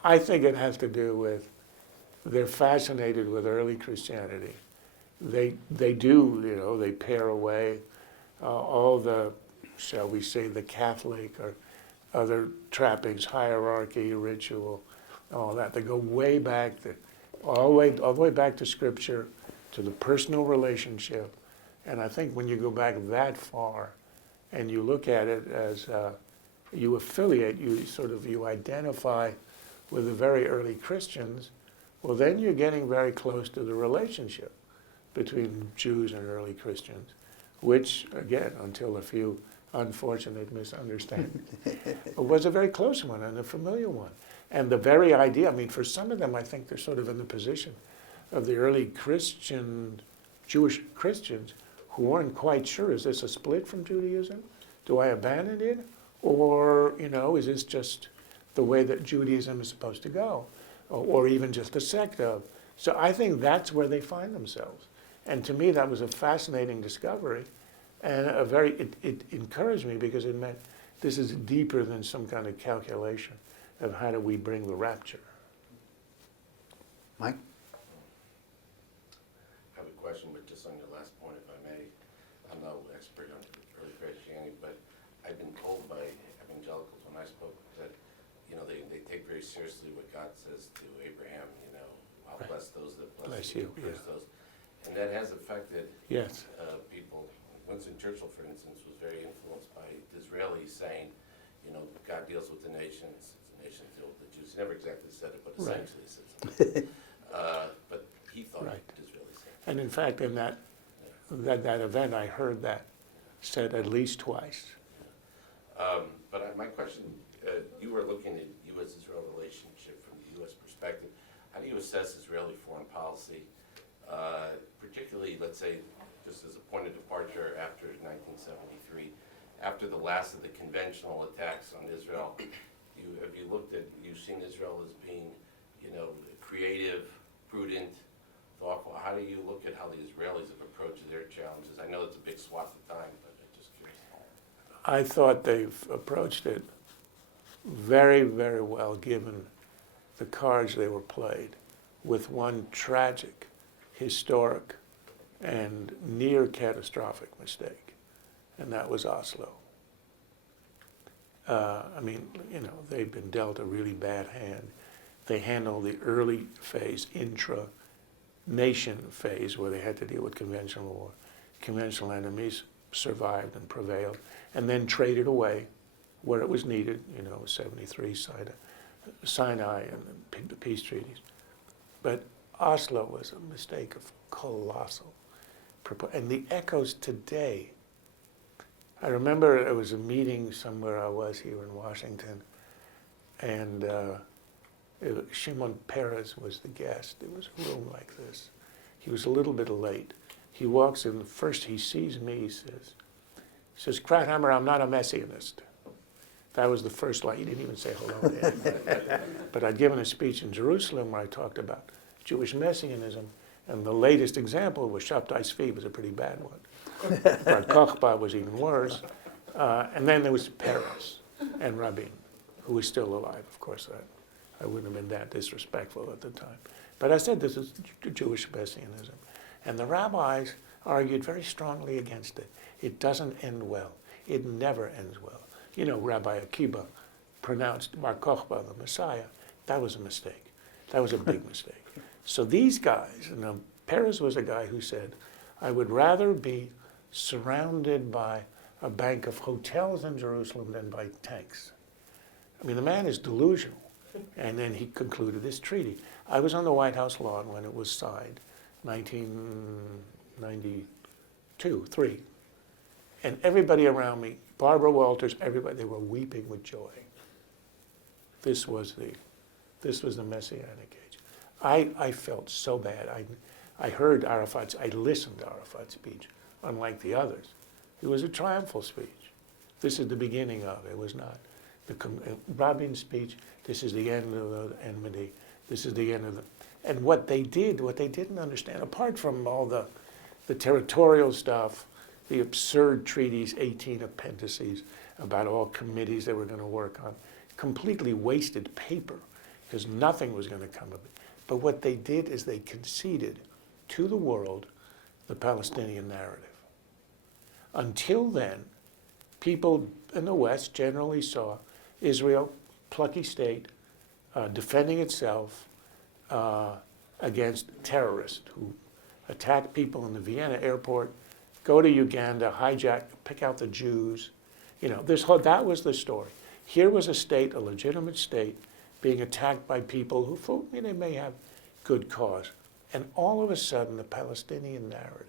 I think it has to do with they're fascinated with early Christianity. They do, they pare away all the, shall we say, the Catholic or other trappings, hierarchy, ritual, all that. They go way back, all the way back to Scripture, to the personal relationship. And I think when you go back that far and you look at it as you affiliate, you identify with the very early Christians well, then you're getting very close to the relationship between Jews and early Christians, which, again, until a few unfortunate misunderstandings, was a very close one and a familiar one. And the very idea, I mean, for some of them, I think they're sort of in the position of the early Jewish Christians who weren't quite sure, is this a split from Judaism? Do I abandon it? Or, is this just the way that Judaism is supposed to go? Or even just a sect of. So I think that's where they find themselves. And to me, that was a fascinating discovery. And it encouraged me because it meant this is deeper than some kind of calculation of how do we bring the rapture. Mike? I have a question, but just on your last point, if I may. I'm no expert on early Christianity, but I've been told by evangelicals when I spoke that, they take very seriously what God says to Abraham, I'll bless those that bless you, curse those. And that has affected Yes. People. Winston Churchill, for instance, was very influenced by Disraeli saying, God deals with the nations, the nations deal with the Jews. He never exactly said it, but essentially said something. But he thought Disraeli said it. And in fact, in that event, I heard that said at least twice. But my question, you were looking at U.S.-Israel relationship from the U.S. perspective. How do you assess Israeli foreign policy, particularly, let's say, just as a point of departure after 1973, after the last of the conventional attacks on Israel? You've seen Israel as being, creative, prudent, thoughtful. How do you look at how the Israelis have approached their challenges? I know it's a big swath of time, but I'm just curious. I thought they've approached it very, very well, given the cards they were played, with one tragic, historic, and near catastrophic mistake, and that was Oslo. They've been dealt a really bad hand. They handled the early phase, intra-nation phase, where they had to deal with conventional war. Conventional enemies survived and prevailed, and then traded away where it was needed, 73 Sinai and the peace treaties. But Oslo was a mistake of colossal proportion. And the echoes today, I remember there was a meeting somewhere I was here in Washington, and Shimon Peres was the guest. It was a room like this. He was a little bit late. He walks in, first he sees me, he says, Krauthammer, I'm not a messianist. That was the first line. He didn't even say hello to him. But I'd given a speech in Jerusalem where I talked about Jewish messianism, and the latest example was Shabtai Tzvi was a pretty bad one. Bar Kokhba was even worse. And then there was Peres and Rabin, who was still alive. Of course, I wouldn't have been that disrespectful at the time. But I said this is Jewish messianism. And the rabbis argued very strongly against it. It doesn't end well. It never ends well. Rabbi Akiba pronounced Bar Kokhba the Messiah. That was a mistake. That was a big mistake. So these guys, Peres was a guy who said, I would rather be surrounded by a bank of hotels in Jerusalem than by tanks. The man is delusional. And then he concluded this treaty. I was on the White House lawn when it was signed, 1992, 3. And everybody around me, Barbara Walters, everybody, they were weeping with joy. This was the Messianic age. I felt so bad. I heard Arafat's, I listened to Arafat's speech, unlike the others. It was a triumphal speech. This is the beginning of it. It was not. Rabin's speech, this is the end of the enmity. This is the end of the... And what they didn't understand, apart from all the territorial stuff, the absurd treaties, 18 appendices about all committees they were going to work on, completely wasted paper because nothing was going to come of it. But what they did is they conceded to the world the Palestinian narrative. Until then, people in the West generally saw Israel, plucky state, defending itself against terrorists who attack people in the Vienna airport, go to Uganda, hijack, pick out the Jews. That was the story. Here was a state, a legitimate state, being attacked by people who, they may have good cause. And all of a sudden, the Palestinian narrative,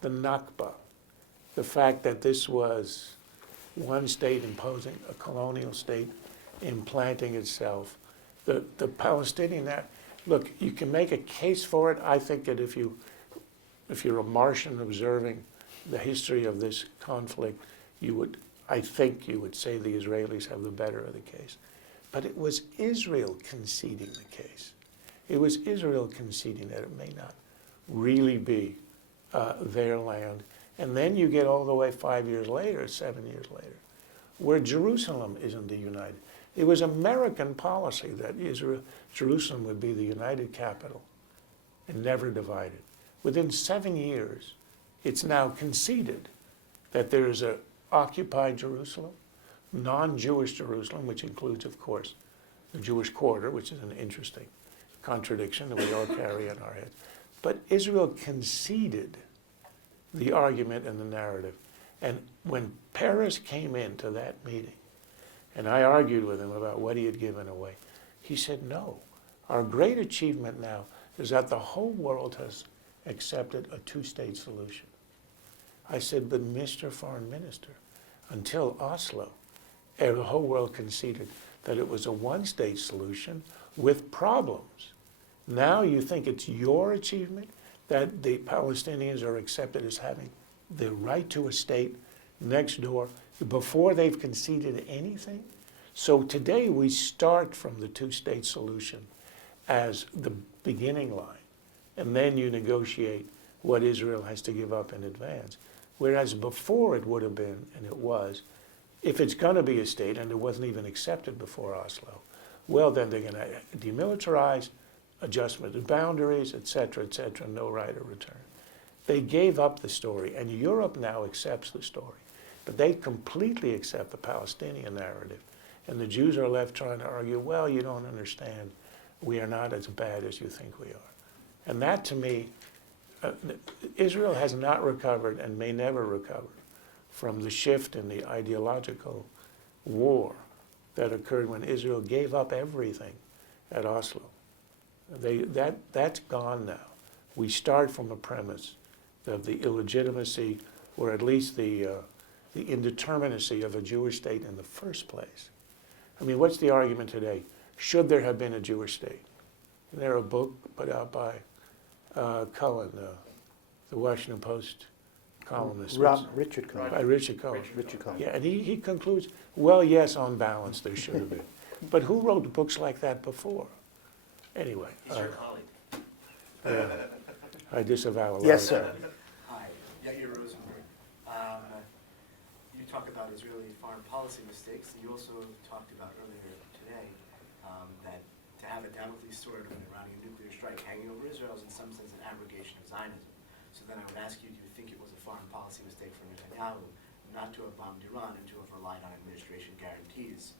the Nakba, the fact that this was one state imposing a colonial state, implanting itself, the Palestinian, look, you can make a case for it. I think that if you're a Martian observing the history of this conflict, I think you would say the Israelis have the better of the case. But it was Israel conceding the case. It was Israel conceding that it may not really be their land. And then you get all the way 5 years later, 7 years later, where Jerusalem isn't the united. It was American policy that Jerusalem would be the united capital and never divided. Within 7 years, it's now conceded that there is a occupied Jerusalem, non-Jewish Jerusalem, which includes, of course, the Jewish quarter, which is an interesting contradiction that we all carry in our heads. But Israel conceded the argument and the narrative. And when Peres came into that meeting, and I argued with him about what he had given away, he said, no, our great achievement now is that the whole world has accepted a two-state solution. I said, but Mr. Foreign Minister, until Oslo, the whole world conceded that it was a one-state solution with problems. Now you think it's your achievement that the Palestinians are accepted as having the right to a state next door before they've conceded anything? So today we start from the two-state solution as the beginning line, and then you negotiate what Israel has to give up in advance. Whereas before it would have been, and it was, if it's going to be a state, and it wasn't even accepted before Oslo, well, then they're going to demilitarize, adjustment of boundaries, et cetera, no right of return. They gave up the story, and Europe now accepts the story. But they completely accept the Palestinian narrative. And the Jews are left trying to argue, well, you don't understand. We are not as bad as you think we are. And that, to me, Israel has not recovered and may never recover from the shift in the ideological war that occurred when Israel gave up everything at Oslo. That's gone now. We start from a premise of the illegitimacy, or at least the indeterminacy of a Jewish state in the first place. I mean, what's the argument today? Should there have been a Jewish state? And there's a book put out by Cohen, the Washington Post columnist. Richard Cohen. By Richard Cohen. Richard Cohen. Yeah, and he concludes, well, yes, on balance, there should have been. But who wrote books like that before? Anyway. He's your colleague. I disavow a lot. Yes, sir. Hi, Yair Rosenberg. You talk about Israeli foreign policy mistakes, and you also talked about earlier today that to have a Damocles sword of an Iranian nuclear strike hanging over Israel is in some sense an abrogation of Zionism. So then I would ask you, do you think it was a foreign policy mistake for Netanyahu not to have bombed Iran and to have relied on administration guarantees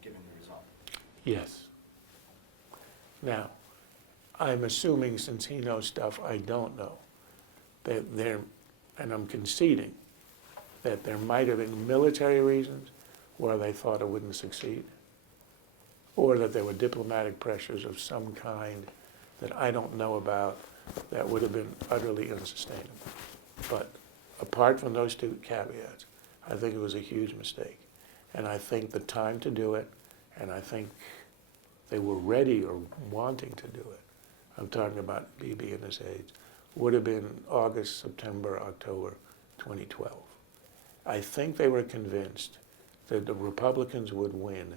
given the result? Yes. Now, I'm assuming, since he knows stuff I don't know, that there, and I'm conceding, that there might have been military reasons where they thought it wouldn't succeed, or that there were diplomatic pressures of some kind that I don't know about that would have been utterly unsustainable. But apart from those two caveats, I think it was a huge mistake. And I think the time to do it, and I think they were ready or wanting to do it, I'm talking about Bibi and his aides, would have been August, September, October 2012. I think they were convinced that the Republicans would win,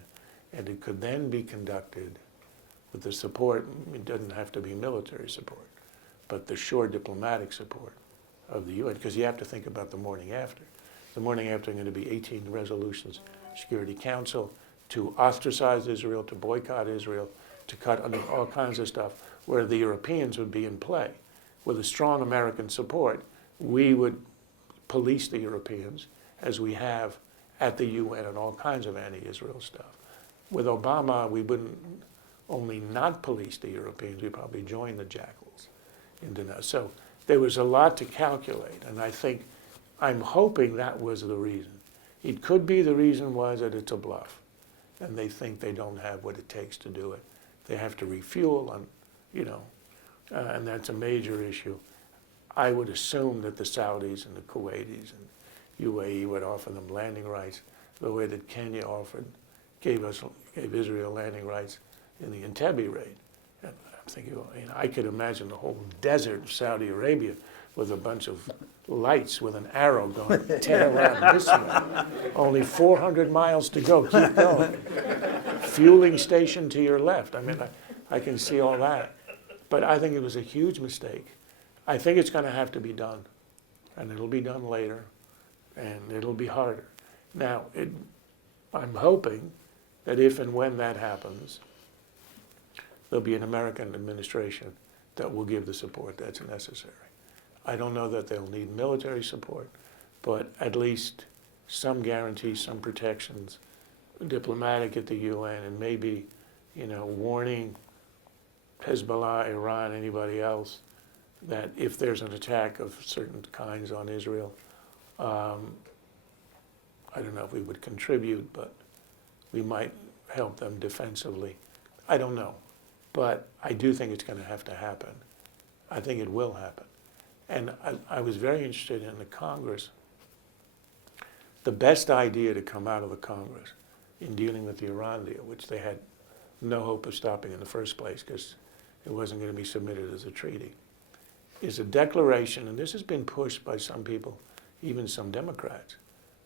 and it could then be conducted with the support, it doesn't have to be military support, but the sure diplomatic support of the UN, because you have to think about the morning after. The morning after are going to be 18 resolutions, Security Council, to ostracize Israel, to boycott Israel, to cut under all kinds of stuff, where the Europeans would be in play. With a strong American support, we would police the Europeans, as we have at the UN and all kinds of anti-Israel stuff. With Obama, we wouldn't only not police the Europeans, we'd probably join the jackals. So there was a lot to calculate, and I'm hoping that was the reason. It could be the reason was that it's a bluff, and they think they don't have what it takes to do it. They have to refuel on and that's a major issue. I would assume that the Saudis and the Kuwaitis and UAE would offer them landing rights the way that Kenya gave Israel landing rights in the Entebbe raid. And I'm thinking, I could imagine the whole desert of Saudi Arabia with a bunch of lights with an arrow going 10 around this way. Only 400 miles to go, keep going. Fueling station to your left. I can see all that. But I think it was a huge mistake. I think it's going to have to be done, and it'll be done later, and it'll be harder. Now, I'm hoping that if and when that happens, there'll be an American administration that will give the support that's necessary. I don't know that they'll need military support, but at least some guarantees, some protections, diplomatic at the UN, and maybe, warning Hezbollah, Iran, anybody else, that if there's an attack of certain kinds on Israel, I don't know if we would contribute, but we might help them defensively. I don't know. But I do think it's going to have to happen. I think it will happen. And I was very interested in the Congress. The best idea to come out of the Congress in dealing with the Iran deal, which they had no hope of stopping in the first place because it wasn't going to be submitted as a treaty, is a declaration, and this has been pushed by some people, even some Democrats,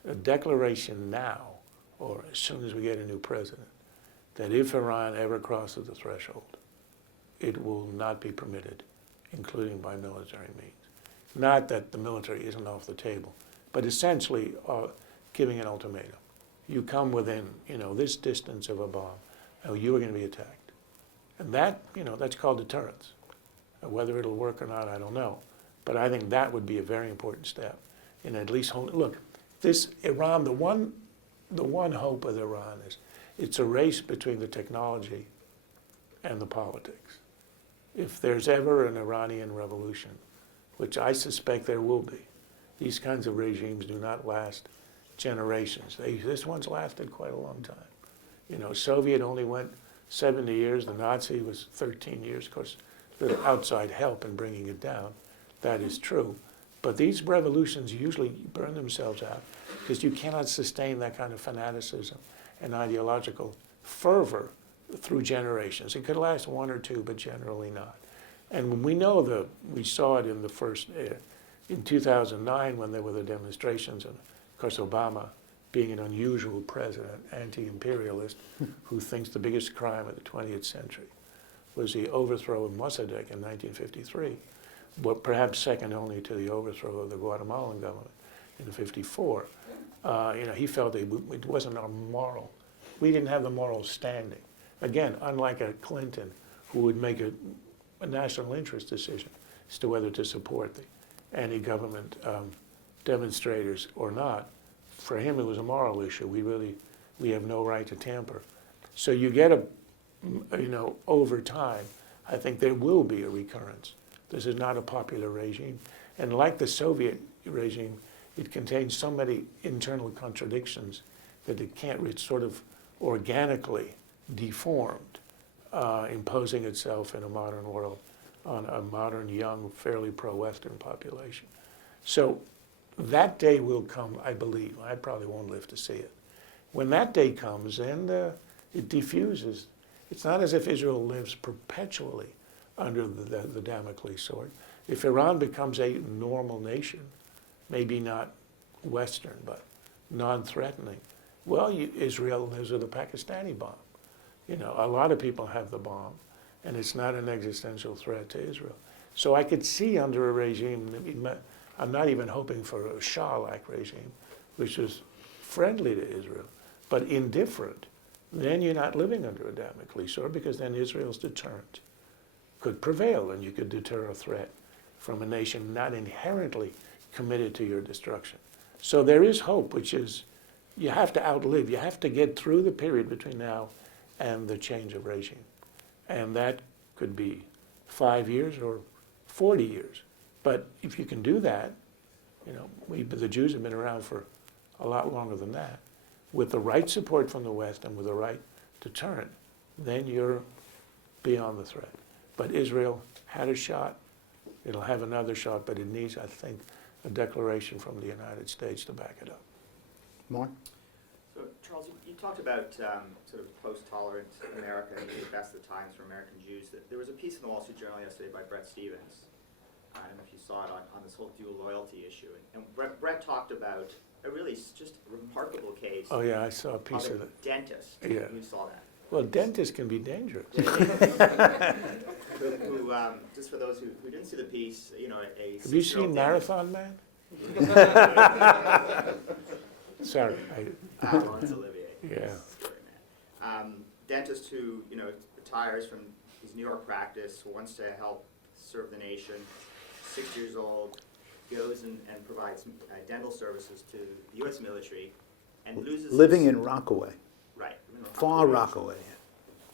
a declaration now, or as soon as we get a new president, that if Iran ever crosses the threshold, it will not be permitted, including by military means. Not that the military isn't off the table, but essentially giving an ultimatum. You come within, this distance of a bomb, you are going to be attacked. And that, that's called deterrence. Whether it'll work or not, I don't know. But I think that would be a very important step in at least look, this Iran, the one hope with Iran is it's a race between the technology and the politics. If there's ever an Iranian revolution, which I suspect there will be, these kinds of regimes do not last generations. This one's lasted quite a long time. Soviet only went 70 years. The Nazi was 13 years. Of course, little outside help in bringing it down. That is true. But these revolutions usually burn themselves out because you cannot sustain that kind of fanaticism and ideological fervor through generations. It could last one or two, but generally not. And we know we saw it in the first, in 2009 when there were the demonstrations, and of course Obama, being an unusual president, anti-imperialist, who thinks the biggest crime of the 20th century was the overthrow of Mossadegh in 1953, but perhaps second only to the overthrow of the Guatemalan government in 54. He felt it wasn't our moral. We didn't have the moral standing. Again, unlike a Clinton, who would make a national interest decision as to whether to support the anti-government demonstrators or not. For him, it was a moral issue. We have no right to tamper. So you get over time, I think there will be a recurrence. This is not a popular regime. And like the Soviet regime, it contains so many internal contradictions that it's sort of organically deformed, imposing itself in a modern world on a modern, young, fairly pro-Western population. So that day will come, I believe. I probably won't live to see it. When that day comes, then it diffuses. It's not as if Israel lives perpetually under the Damocles sword. If Iran becomes a normal nation, maybe not Western, but non-threatening, well, Israel lives with a Pakistani bomb. A lot of people have the bomb, and it's not an existential threat to Israel. So I could see under a regime, I'm not even hoping for a Shah-like regime, which is friendly to Israel, but indifferent. Then you're not living under a Damocles sword, because then Israel's deterrent could prevail, and you could deter a threat from a nation not inherently committed to your destruction. So there is hope, which is you have to outlive, you have to get through the period between now and the change of regime. And that could be 5 years or 40 years. But if you can do that, the Jews have been around for a lot longer than that. With the right support from the West and with the right deterrent, then you're beyond the threat. But Israel had a shot. It'll have another shot, but it needs, I think, a declaration from the United States to back it up. More? So, Charles, you talked about sort of post-tolerant America and the best of times for American Jews. There was a piece in the Wall Street Journal yesterday by Bret Stephens. I don't know if you saw it on this whole dual loyalty issue. And Bret talked about a really just remarkable case Oh yeah, I saw a piece of a it. dentist. Yeah. You saw that. Well, dentists can be dangerous. Who just for those who didn't see the piece, a Have you 6-year-old seen dentist- Marathon Man? Sorry. Laurence Olivier. Yeah. Scary man. Dentist who, retires from his New York practice, wants to help serve the nation, 6 years old, goes and provides dental services to the U.S. military, and loses Living his, in Rockaway, right, far Rockaway.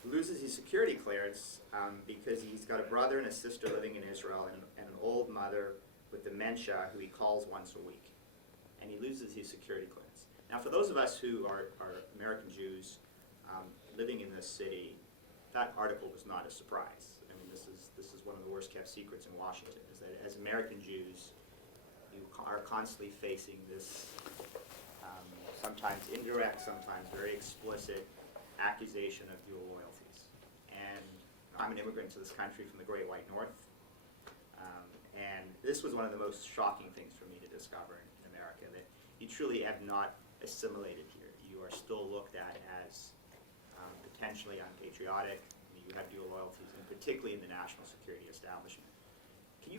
loses his security clearance because he's got a brother and a sister living in Israel and an old mother with dementia who he calls once a week, and he loses his security clearance. Now, for those of us who are American Jews living in this city, that article was not a surprise. I mean, this is one of the worst kept secrets in Washington, is that as American Jews, you are constantly facing this sometimes indirect, sometimes very explicit accusation of dual loyalties. And I'm an immigrant to this country from the Great White North, and this was one of the most shocking things for me to discover in America, that you truly have not assimilated here. You are still looked at as potentially unpatriotic. You have dual loyalties, and particularly in the national security establishment.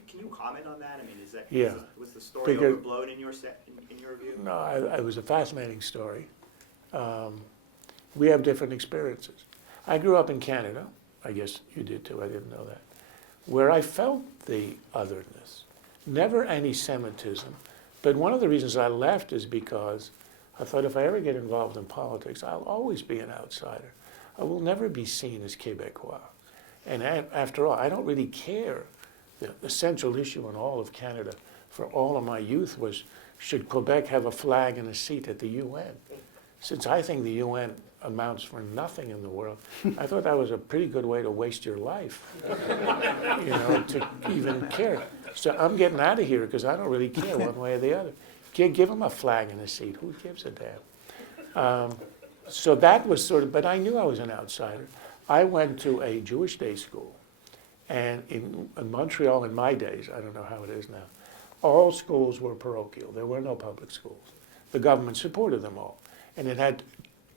Can you comment on that? I mean, Yeah. was the story Because- overblown in your view? No, it was a fascinating story. We have different experiences. I grew up in Canada. I guess you did too. I didn't know that. Where I felt the otherness, never anti-Semitism, but one of the reasons I left is because I thought if I ever get involved in politics, I'll always be an outsider. I will never be seen as Quebecois. And after all, I don't really care. The central issue in all of Canada for all of my youth was, should Quebec have a flag and a seat at the UN? Since I think the UN amounts for nothing in the world, I thought that was a pretty good way to waste your life, to even care. So I'm getting out of here because I don't really care one way or the other. Give them a flag and a seat. Who gives a damn? So that was sort of, but I knew I was an outsider. I went to a Jewish day school, and in Montreal in my days, I don't know how it is now, all schools were parochial. There were no public schools. The government supported them all. And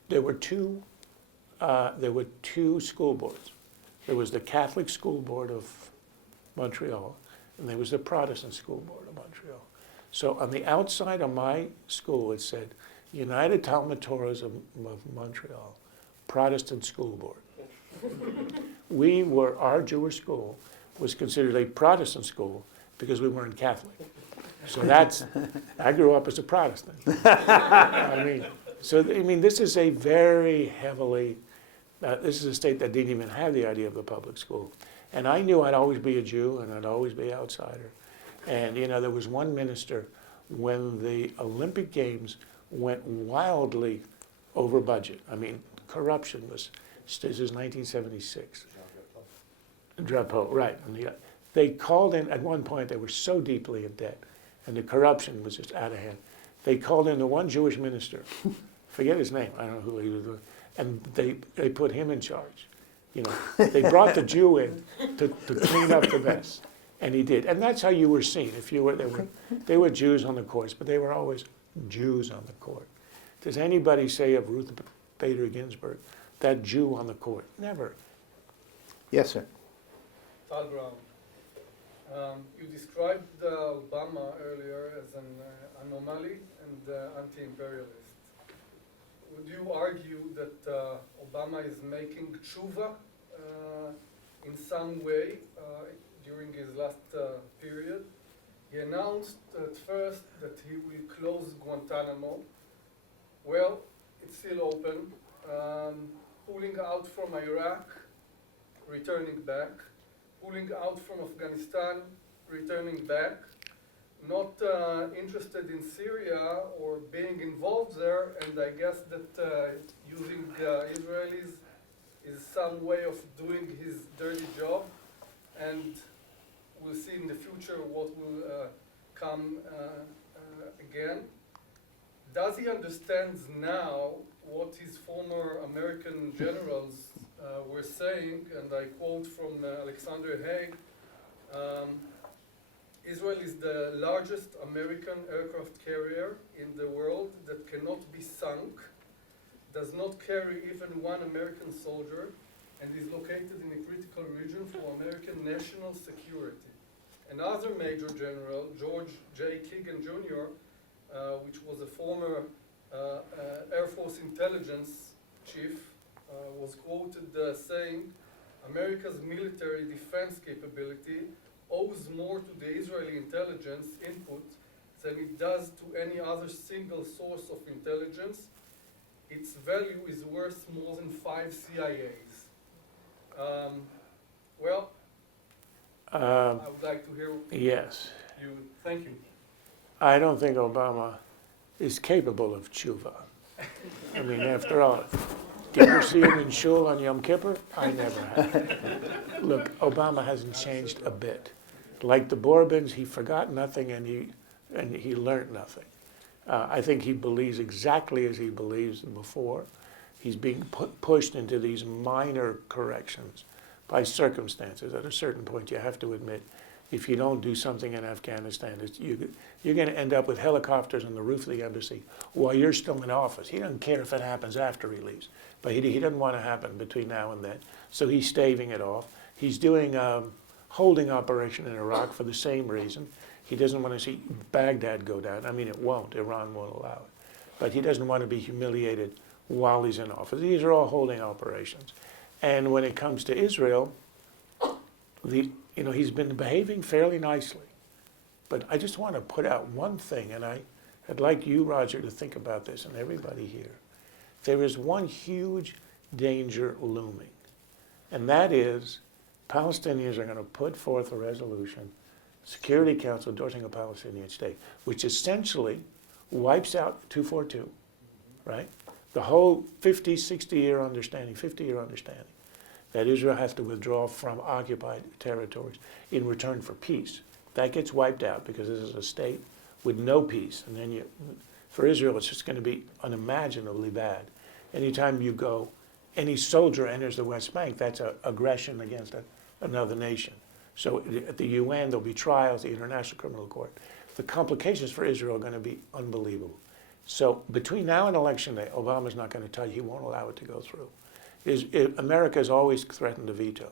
there were two school boards. There was the Catholic School Board of Montreal, and there was the Protestant School Board of Montreal. So on the outside of my school, it said, United Talmud Torahs of Montreal, Protestant School Board. Our Jewish school was considered a Protestant school because we weren't Catholic. So I grew up as a Protestant. This is a very heavily, this is a state that didn't even have the idea of the public school. And I knew I'd always be a Jew and I'd always be an outsider. And, there was one minister when the Olympic Games went wildly over budget. Corruption was, this is 1976. Drapeau, right. And they called in, at one point, they were so deeply in debt, and the corruption was just out of hand. They called in the one Jewish minister, forget his name, I don't know who he was, and they put him in charge. They brought the Jew in to clean up the mess, and he did. And that's how you were seen. They were Jews on the courts, but they were always Jews on the court. Does anybody say of Ruth Bader Ginsburg, that Jew on the court? Never. Yes, sir. Tal Brown. You described Obama earlier as an anomaly and anti-imperialist. Would you argue that Obama is making tshuva in some way during his last period? He announced at first that he will close Guantanamo. Well, it's still open. Pulling out from Iraq, returning back. Pulling out from Afghanistan, returning back. Not interested in Syria or being involved there, and I guess that using Israelis is some way of doing his dirty job. and we'll see in the future what will come again. Does he understand now what his former American generals were saying? And I quote from Alexander Haig, Israel is the largest American aircraft carrier in the world that cannot be sunk, does not carry even one American soldier, and is located in a critical region for American national security. Another major general, George J. Keegan Jr., which was a former Air Force intelligence chief, was quoted saying, America's military defense capability owes more to the Israeli intelligence input than it does to any other single source of intelligence. Its value is worth more than 5 CIAs. Well, I would like to hear Yes. you. Thank you. I don't think Obama is capable of tshuva. I mean, after all, did you ever see him in shul on Yom Kippur? I never have. Look, Obama hasn't changed a bit. Like the Bourbons, he forgot nothing and he learned nothing. I think he believes exactly as he believes before. He's being pushed into these minor corrections by circumstances. At a certain point, you have to admit, if you don't do something in Afghanistan, you're going to end up with helicopters on the roof of the embassy while you're still in office. He doesn't care if it happens after he leaves, but he doesn't want to happen between now and then. So he's staving it off. He's doing a holding operation in Iraq for the same reason. He doesn't want to see Baghdad go down. I mean, it won't. Iran won't allow it. But he doesn't want to be humiliated while he's in office. These are all holding operations. And when it comes to Israel, he's been behaving fairly nicely. But I just want to put out one thing, and I'd like you, Roger, to think about this, and everybody here. There is one huge danger looming, and that is Palestinians are going to put forth a resolution, Security Council endorsing a Palestinian state, which essentially wipes out 242, right? The whole 50-year understanding that Israel has to withdraw from occupied territories in return for peace. That gets wiped out because this is a state with no peace. And then for Israel, it's just going to be unimaginably bad. Anytime you go, any soldier enters the West Bank, that's an aggression against another nation. So at the UN, there'll be trials, the International Criminal Court. The complications for Israel are going to be unbelievable. So between now and Election Day, Obama's not going to tell you he won't allow it to go through. America has always threatened to veto.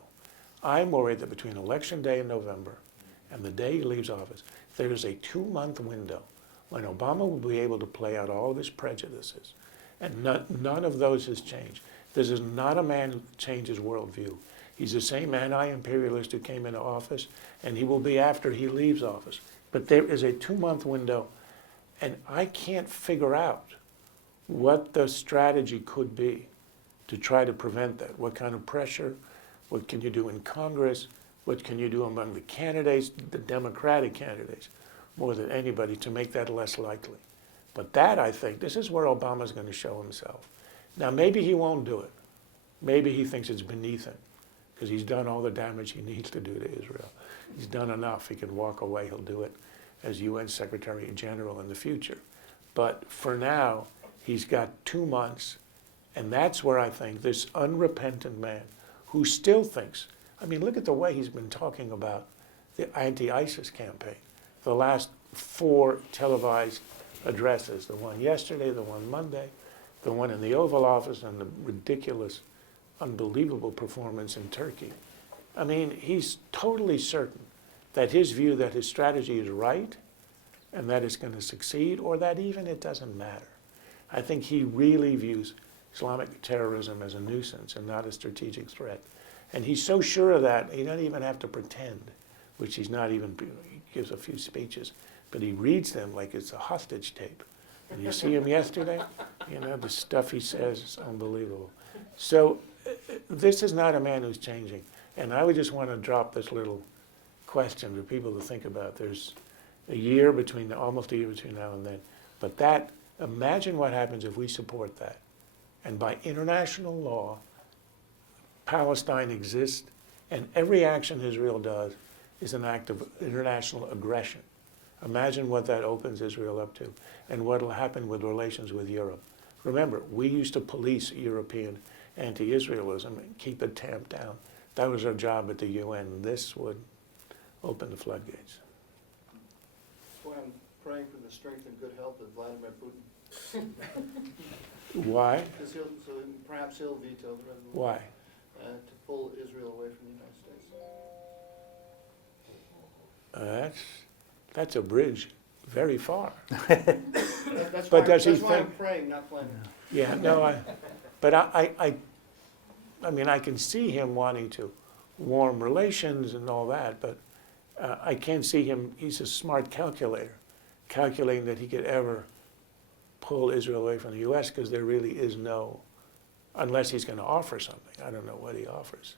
I'm worried that between Election Day in November and the day he leaves office, there is a 2-month window when Obama will be able to play out all of his prejudices. And none of those has changed. This is not a man who changes worldview. He's the same anti-imperialist who came into office, and he will be after he leaves office. But there is a 2-month window, and I can't figure out what the strategy could be to try to prevent that. What kind of pressure? What can you do in Congress? What can you do among the candidates, the Democratic candidates, more than anybody, to make that less likely? But that, I think, this is where Obama's going to show himself. Now, maybe he won't do it. Maybe he thinks it's beneath him because he's done all the damage he needs to do to Israel. He's done enough. He can walk away. He'll do it as UN Secretary General in the future. But for now, he's got 2 months, and that's where I think this unrepentant man who still thinks, I mean, look at the way he's been talking about the anti-ISIS campaign. The last 4 televised addresses, the one yesterday, the one Monday, the one in the Oval Office, and the ridiculous, unbelievable performance in Turkey. I mean, he's totally certain that his view that his strategy is right and that it's going to succeed, or that even it doesn't matter. I think he really views Islamic terrorism as a nuisance and not a strategic threat. And he's so sure of that, he doesn't even have to pretend, which he's not even, he gives a few speeches, but he reads them like it's a hostage tape. And you see him yesterday, the stuff he says is unbelievable. So this is not a man who's changing. And I would just want to drop this little question for people to think about. There's almost a year between now and then. But that, imagine what happens if we support that. And by international law, Palestine exists And every action Israel does is an act of international aggression. Imagine what that opens Israel up to and what will happen with relations with Europe. Remember, we used to police European anti-Israelism and keep it tamped down. That was our job at the UN. This would open the floodgates. That's why I'm praying for the strength and good health of Vladimir Putin. Why? Because perhaps he'll veto the resolution. Why? To pull Israel away from the United States. That's a bridge very far. That's But why, does he that's why I'm think- praying, not planning. Yeah, no, I mean, I can see him wanting to warm relations and all that, but I can't see him, he's a smart calculator, calculating that he could ever pull Israel away from the U.S. because there really is no, unless he's going to offer something. I don't know what he offers.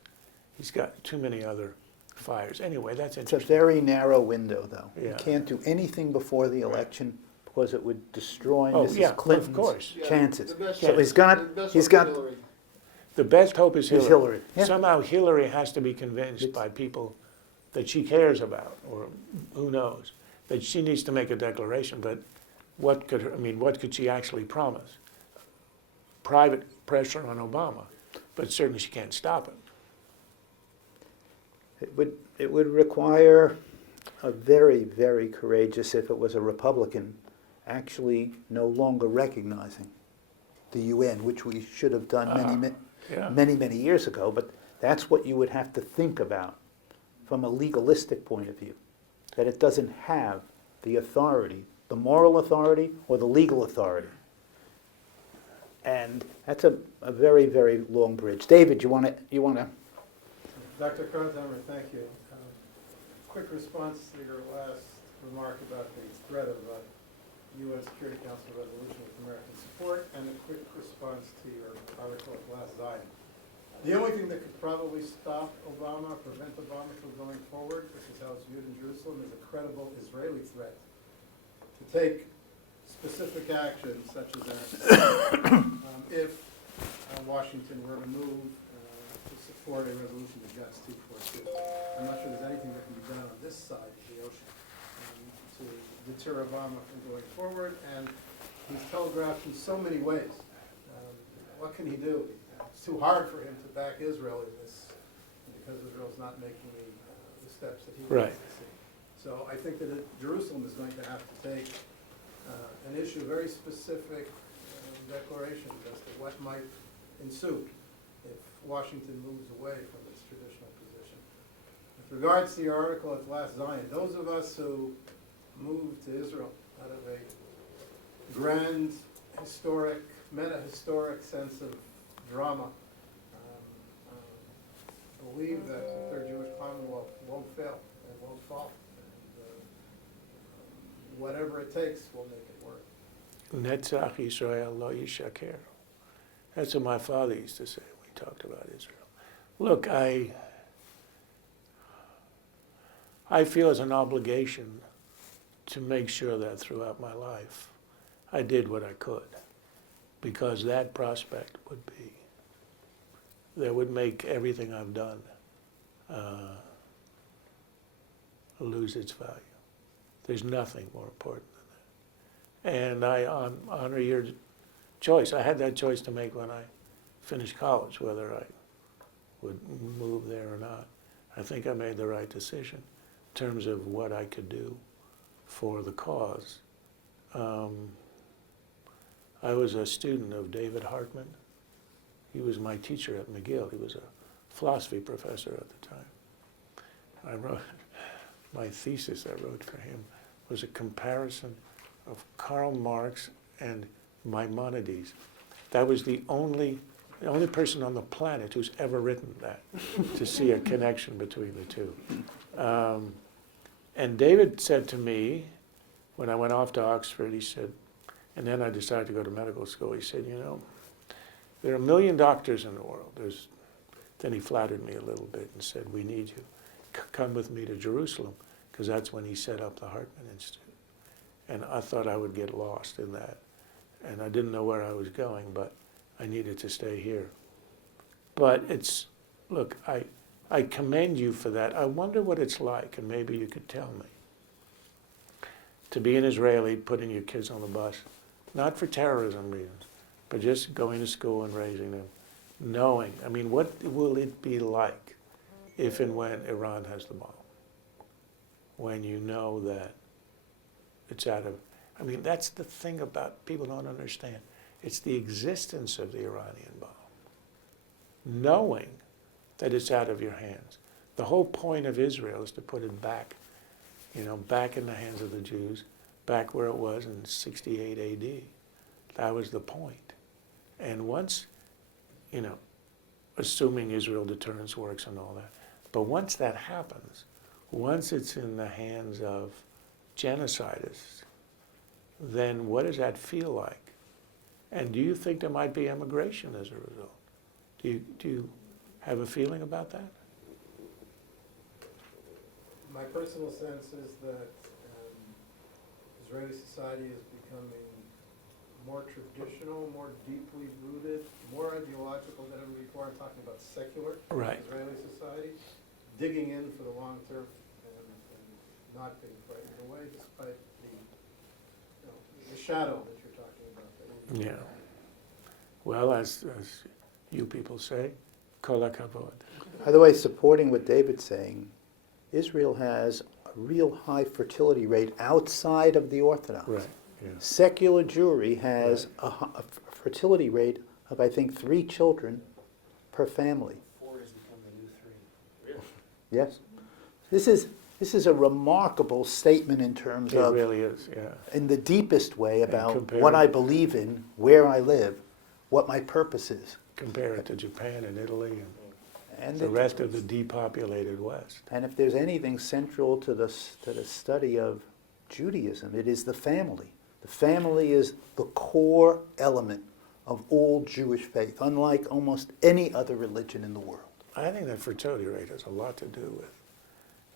He's got too many other fires. Anyway, that's It's a interesting. very narrow window, though. You Yeah. can't do anything before the election because it would destroy Oh, yeah, Mrs. of Clinton's course. Yeah, chances. the best So hope- he's got, the best he's hope got, is Hillary. The best hope is Is Hillary. Hillary, yeah. Somehow Hillary has to be convinced It's- by people that she cares about, or who knows, that she needs to make a declaration, but what could she actually promise? Private pressure on Obama, but certainly she can't stop it. it would require a very, very courageous, if it was a Republican, actually no longer recognizing the UN, which we should have done Yeah. many years ago, but that's what you would have to think about from a legalistic point of view, that it doesn't have the authority, the moral authority or the legal authority. And that's a very, very long bridge. David, you want to? Dr. Krauthammer, thank you. Quick response to your last remark about the threat of a UN Security Council resolution with American support, and a quick response to your article at Last Zion. The only thing that could probably stop Obama, prevent Obama from going forward, this is how it's viewed in Jerusalem, is a credible Israeli threat to take specific actions such as that. If Washington were to move to support a resolution against 242. I'm not sure there's anything that can be done on this side of the ocean to deter Obama from going forward, and he's telegraphed in so many ways. What can he do? It's too hard for him to back Israel in this, because Israel's not making the steps that he Right. wants to see. So I think that Jerusalem is going to have to take and issue very specific declarations as to what might ensue if Washington moves away from its traditional position. With regards to your article at Last Zion, those of us who moved to Israel out of a grand, historic, meta-historic sense of drama, believe that the Third Jewish Commonwealth won't fail and won't fall. And whatever it takes, we'll make it work. Netzach Yisrael lo yishaker. That's what my father used to say when we talked about Israel. Look, I feel it's an obligation to make sure that throughout my life I did what I could, because that prospect would make everything I've done lose its value. There's nothing more important than that. And I honor your choice. I had that choice to make when I finished college, whether I would move there or not. I think I made the right decision in terms of what I could do for the cause. I was a student of David Hartman. He was my teacher at McGill. He was a philosophy professor at the time. I wrote, my thesis I wrote for him was a comparison of Karl Marx and Maimonides. That was the only person on the planet who's ever written that, to see a connection between the two. And David said to me, when I went off to Oxford, he said, and then I decided to go to medical school, he said, you know, there are 1 million doctors in the world. Then he flattered me a little bit and said, we need you. Come with me to Jerusalem, because that's when he set up the Hartman Institute. And I thought I would get lost in that. And I didn't know where I was going, but I needed to stay here. But look, I commend you for that. I wonder what it's like, and maybe you could tell me, to be an Israeli putting your kids on the bus, not for terrorism reasons, but just going to school and raising them, knowing, I mean, what will it be like if and when Iran has the bomb? When you know that it's out of, I mean, that's the thing about people don't understand. It's the existence of the Iranian bomb. Knowing that it's out of your hands. The whole point of Israel is to put it back, back in the hands of the Jews, back where it was in 68 AD. That was the point. And once, assuming Israel deterrence works and all that, but once that happens, once it's in the hands of genocidists, then what does that feel like? And do you think there might be emigration as a result? Do you have a feeling about that? My personal sense is that Israeli society is becoming more traditional, more deeply rooted, more ideological than ever before. I'm talking about secular Right. Israeli society, digging in for the long term and not being frightened away despite the shadow that you're talking about. Yeah. Well, as you people say, kol hakavod. By the way, supporting what David's saying, Israel has a real high fertility rate outside of the Orthodox. Right. Yeah. Secular Jewry has a fertility rate of, I think, 3 children per family. 4 has become the new 3. Really? Yes. This is a remarkable statement in terms It of, really is, yeah. in the deepest way, about compare what it- I believe in, where I live, what my purpose is. Compare it to Japan and Italy and And the rest of the depopulated West. And if there's anything central to the study of Judaism, it is the family. The family is the core element of all Jewish faith, unlike almost any other religion in the world. I think that fertility rate has a lot to do with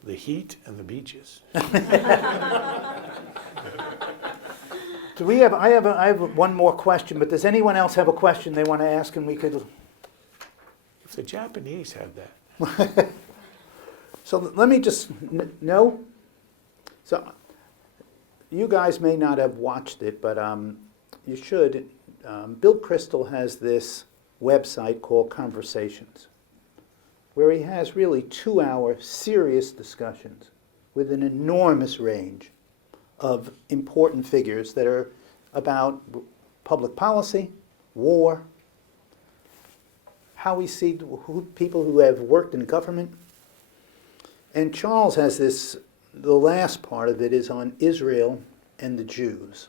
the heat and the beaches. Do we have? I have one more question, but does anyone else have a question they want to ask, and we could? If the Japanese have that. So let me just no. So you guys may not have watched it, but you should. Bill Crystal has this website called Conversations, where he has really 2-hour serious discussions with an enormous range of important figures that are about public policy, war, how we see people who have worked in government. And Charles has this, the last part of it is on Israel and the Jews.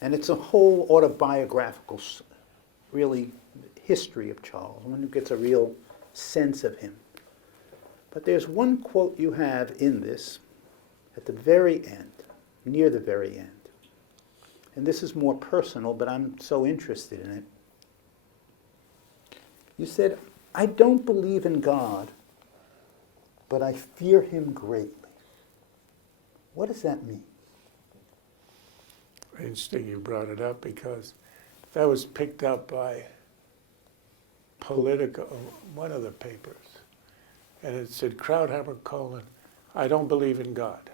And it's a whole autobiographical, really, history of Charles. One who gets a real sense of him. But there's one quote you have in this at the very end, near the very end. And this is more personal, but I'm so interested in it. You said, "I don't believe in God, but I fear him greatly." What does that mean? Interesting you brought it up, because that was picked up by Politico, one of the papers. And it said, Krauthammer, I don't believe in God.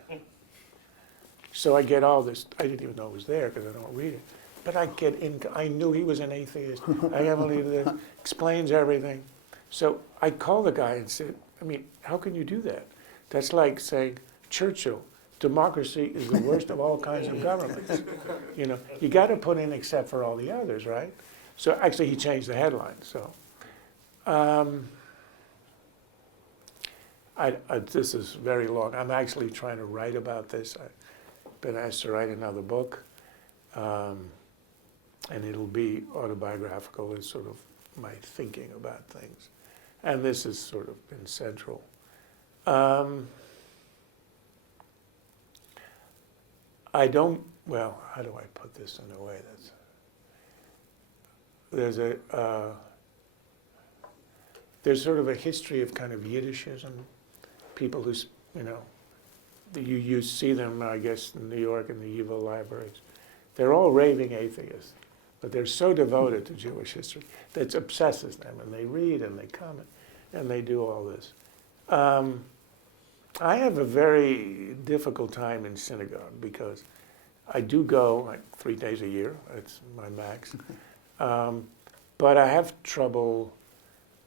So I get all this. I didn't even know it was there because I don't read it. But I knew he was an atheist. I can't believe this. Explains everything. So I called the guy and said, how can you do that? That's like saying, Churchill, democracy is the worst of all kinds of governments. You got to put in except for all the others, right? So actually he changed the headline. So this is very long. I'm actually trying to write about this. I've been asked to write another book, and it'll be autobiographical. It's sort of my thinking about things. And this has sort of been central. How do I put this in a way there's sort of a history of kind of Yiddishism. People who, you see them, I guess, in New York in the Yeshiva libraries. They're all raving atheists, but they're so devoted to Jewish history that it obsesses them, and they read and they comment. and they do all this. I have a very difficult time in synagogue because I do go like 3 days a year. It's my max. But I have trouble,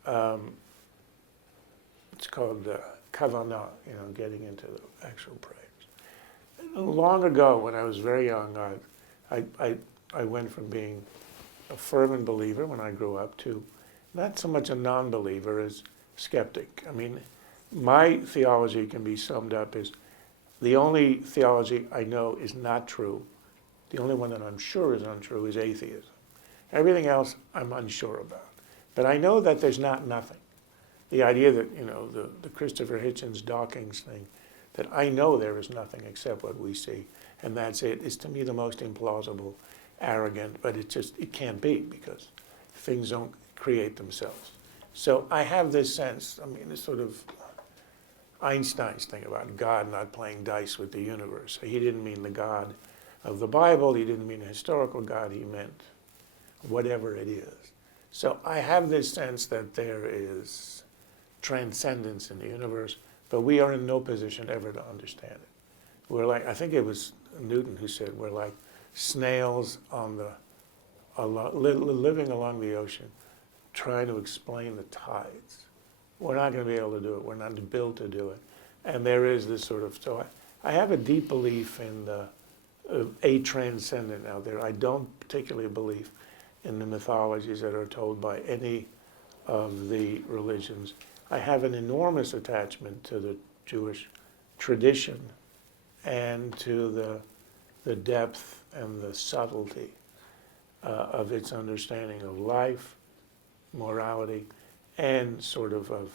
it's called kavanah, getting into the actual prayers. Long ago, when I was very young, I went from being a fervent believer when I grew up to not so much a non-believer as skeptic. I mean, my theology can be summed up as the only theology I know is not true, the only one that I'm sure is untrue is atheism. Everything else I'm unsure about. But I know that there's not nothing. The idea that, the Christopher Hitchens Dawkins thing, that I know there is nothing except what we see, and that's it, is to me the most implausible, arrogant, but it can't be because things don't create themselves. So I have this sense, this sort of Einstein's thing about God not playing dice with the universe. He didn't mean the God of the Bible, he didn't mean a historical God, he meant whatever it is. So I have this sense that there is transcendence in the universe, but we are in no position ever to understand it. We're like, I think it was Newton who said, we're like snails on living along the ocean, trying to explain the tides. We're not going to be able to do it. We're not built to do it. And there is this sort of, so I have a deep belief in a transcendent out there. I don't particularly believe in the mythologies that are told by any of the religions. I have an enormous attachment to the Jewish tradition and to the depth and the subtlety of its understanding of life, morality, and sort of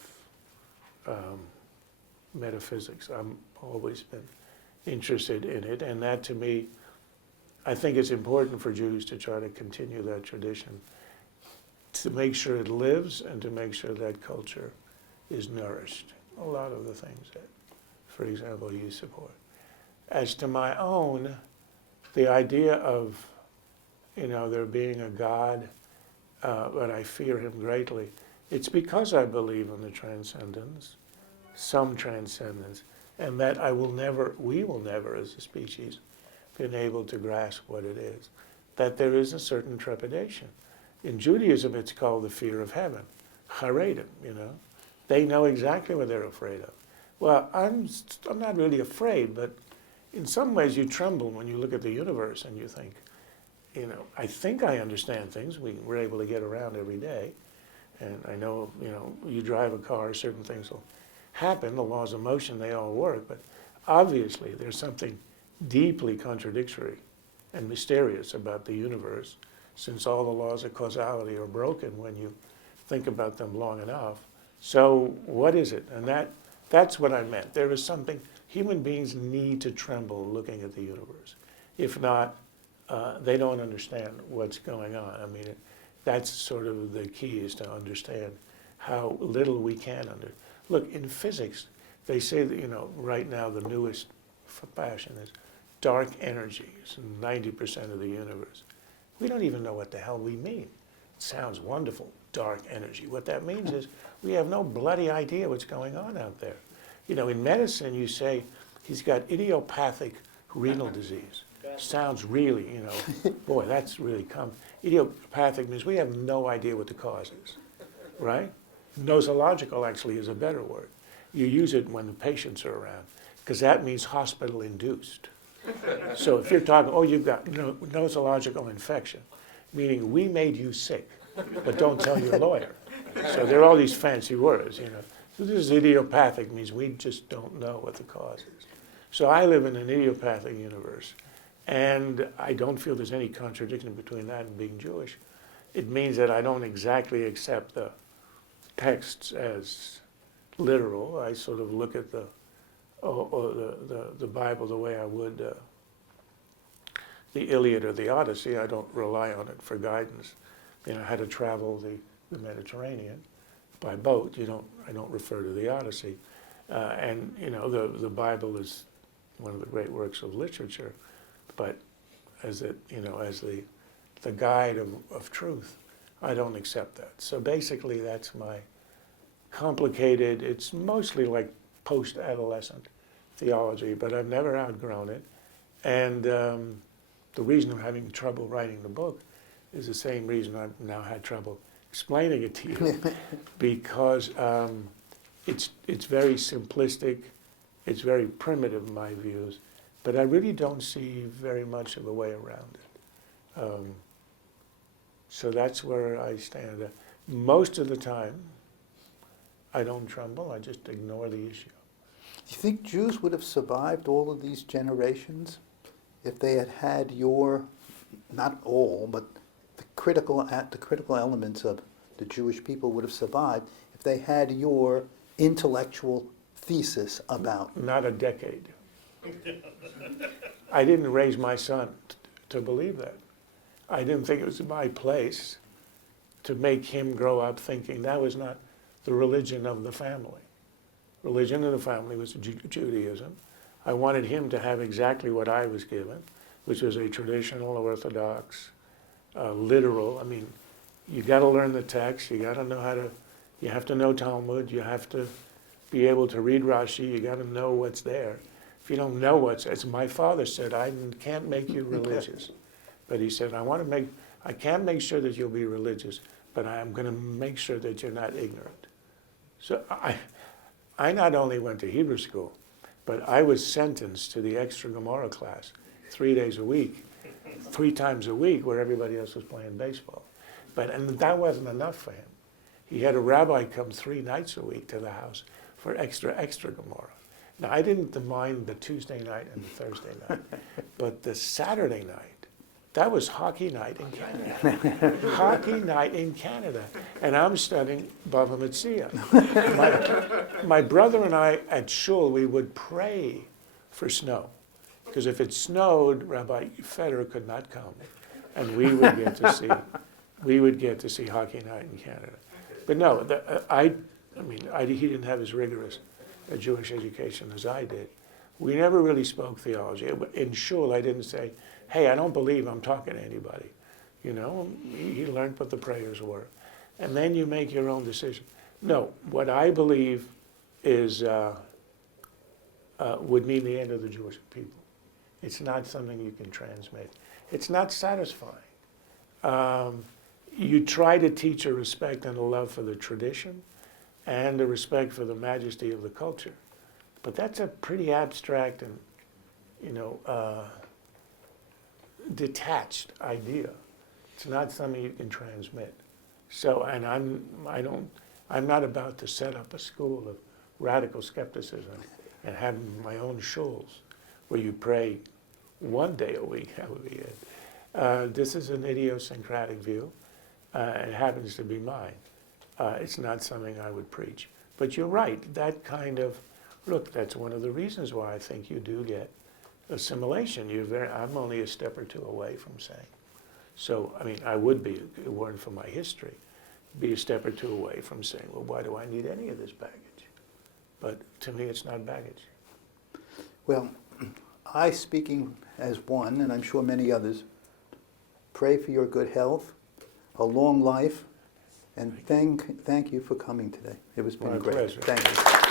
metaphysics. I've always been interested in it, and that to me, I think it's important for Jews to try to continue that tradition, to make sure it lives and to make sure that culture is nourished. A lot of the things that, for example, you support. As to my own, the idea of, there being a God, but I fear him greatly, it's because I believe in the transcendence, some transcendence, and that we will never as a species been able to grasp what it is, that there is a certain trepidation. In Judaism, it's called the fear of heaven, charedim, They know exactly what they're afraid of. Well, I'm not really afraid, but in some ways you tremble when you look at the universe and you think, I think I understand things. We're able to get around every day. And I know, you drive a car, certain things will happen. The laws of motion, they all work. But obviously, there's something deeply contradictory and mysterious about the universe, since all the laws of causality are broken when you think about them long enough. So what is it? And that's what I meant. There is something, human beings need to tremble looking at the universe. If not, they don't understand what's going on. That's sort of the key, is to understand how little we can Look, in physics, they say that, right now the newest fashion is dark energy is 90% of the universe. We don't even know what the hell we mean. It sounds wonderful, dark energy. What that means is we have no bloody idea what's going on out there. In medicine, you say he's got idiopathic renal disease. Sounds really, boy, that's really idiopathic means we have no idea what the cause is, right? Nosological actually is a better word. You use it when the patients are around, because that means hospital-induced. So if you're talking, you've got nosological infection, meaning we made you sick, but don't tell your lawyer. So there are all these fancy words, So this is idiopathic, means we just don't know what the cause is. So I live in an idiopathic universe, and I don't feel there's any contradiction between that and being Jewish. It means that I don't exactly accept the texts as literal. I sort of look at the Bible the way I would the Iliad or the Odyssey. I don't rely on it for guidance. How to travel the Mediterranean by boat. I don't refer to the Odyssey. And the Bible is one of the great works of literature, but as the guide of truth, I don't accept that. So basically, that's my complicated. It's mostly like post-adolescent theology, but I've never outgrown it. And the reason I'm having trouble writing the book is the same reason I've now had trouble explaining it to you, because it's very simplistic, it's very primitive in my views, but I really don't see very much of a way around it. So that's where I stand. Most of the time, I don't tremble, I just ignore the issue. Do you think Jews would have survived all of these generations if they had had your, not all, but the critical elements of the Jewish people would have survived if they had your intellectual thesis about? Not a decade. I didn't raise my son to believe that. I didn't think it was my place to make him grow up thinking that was not the religion of the family. Religion of the family was Judaism. I wanted him to have exactly what I was given, which was a traditional, orthodox, literal. I mean, you got to learn the text. You got to know how to. You have to know Talmud. You have to be able to read Rashi. You got to know what's there. If you don't know what's, as my father said, I can't make you religious, but he said, I can't make sure that you'll be religious, but I'm going to make sure that you're not ignorant. So I not only went to Hebrew school, but I was sentenced to the extra Gemara class 3 days a week, 3 times a week, where everybody else was playing baseball. And that wasn't enough for him. He had a rabbi come 3 nights a week to the house for extra Gemara. Now, I didn't mind the Tuesday night and the Thursday night, but the Saturday night, that was hockey night in Canada. Hockey night in Canada. And I'm studying Bava Metzia. My brother and I at shul, we would pray for snow. Because if it snowed, Rabbi Federer could not come. And we would get to see hockey night in Canada. But no, he didn't have as rigorous a Jewish education as I did. We never really spoke theology. In shul, I didn't say, hey, I don't believe I'm talking to anybody. You know, he learned what the prayers were. And then you make your own decision. No, what I believe is would mean the end of the Jewish people. It's not something you can transmit. It's not satisfying. You try to teach a respect and a love for the tradition and a respect for the majesty of the culture. But that's a pretty abstract and, detached idea. It's not something you can transmit. So, and I'm not about to set up a school of radical skepticism and have my own shuls where you pray 1 day a week. That would be it. This is an idiosyncratic view. It happens to be mine. It's not something I would preach. But you're right, that kind of, look, that's one of the reasons why I think you do get assimilation. I'm only a step or two away from saying. So, I mean, I would be, if it weren't for my history, be a step or two away from saying, well, why do I need any of this baggage? But to me, it's not baggage. Well, I, speaking as one, and I'm sure many others, pray for your good health, a long life, and thank you for coming today. It was been My great. pleasure. Thank you.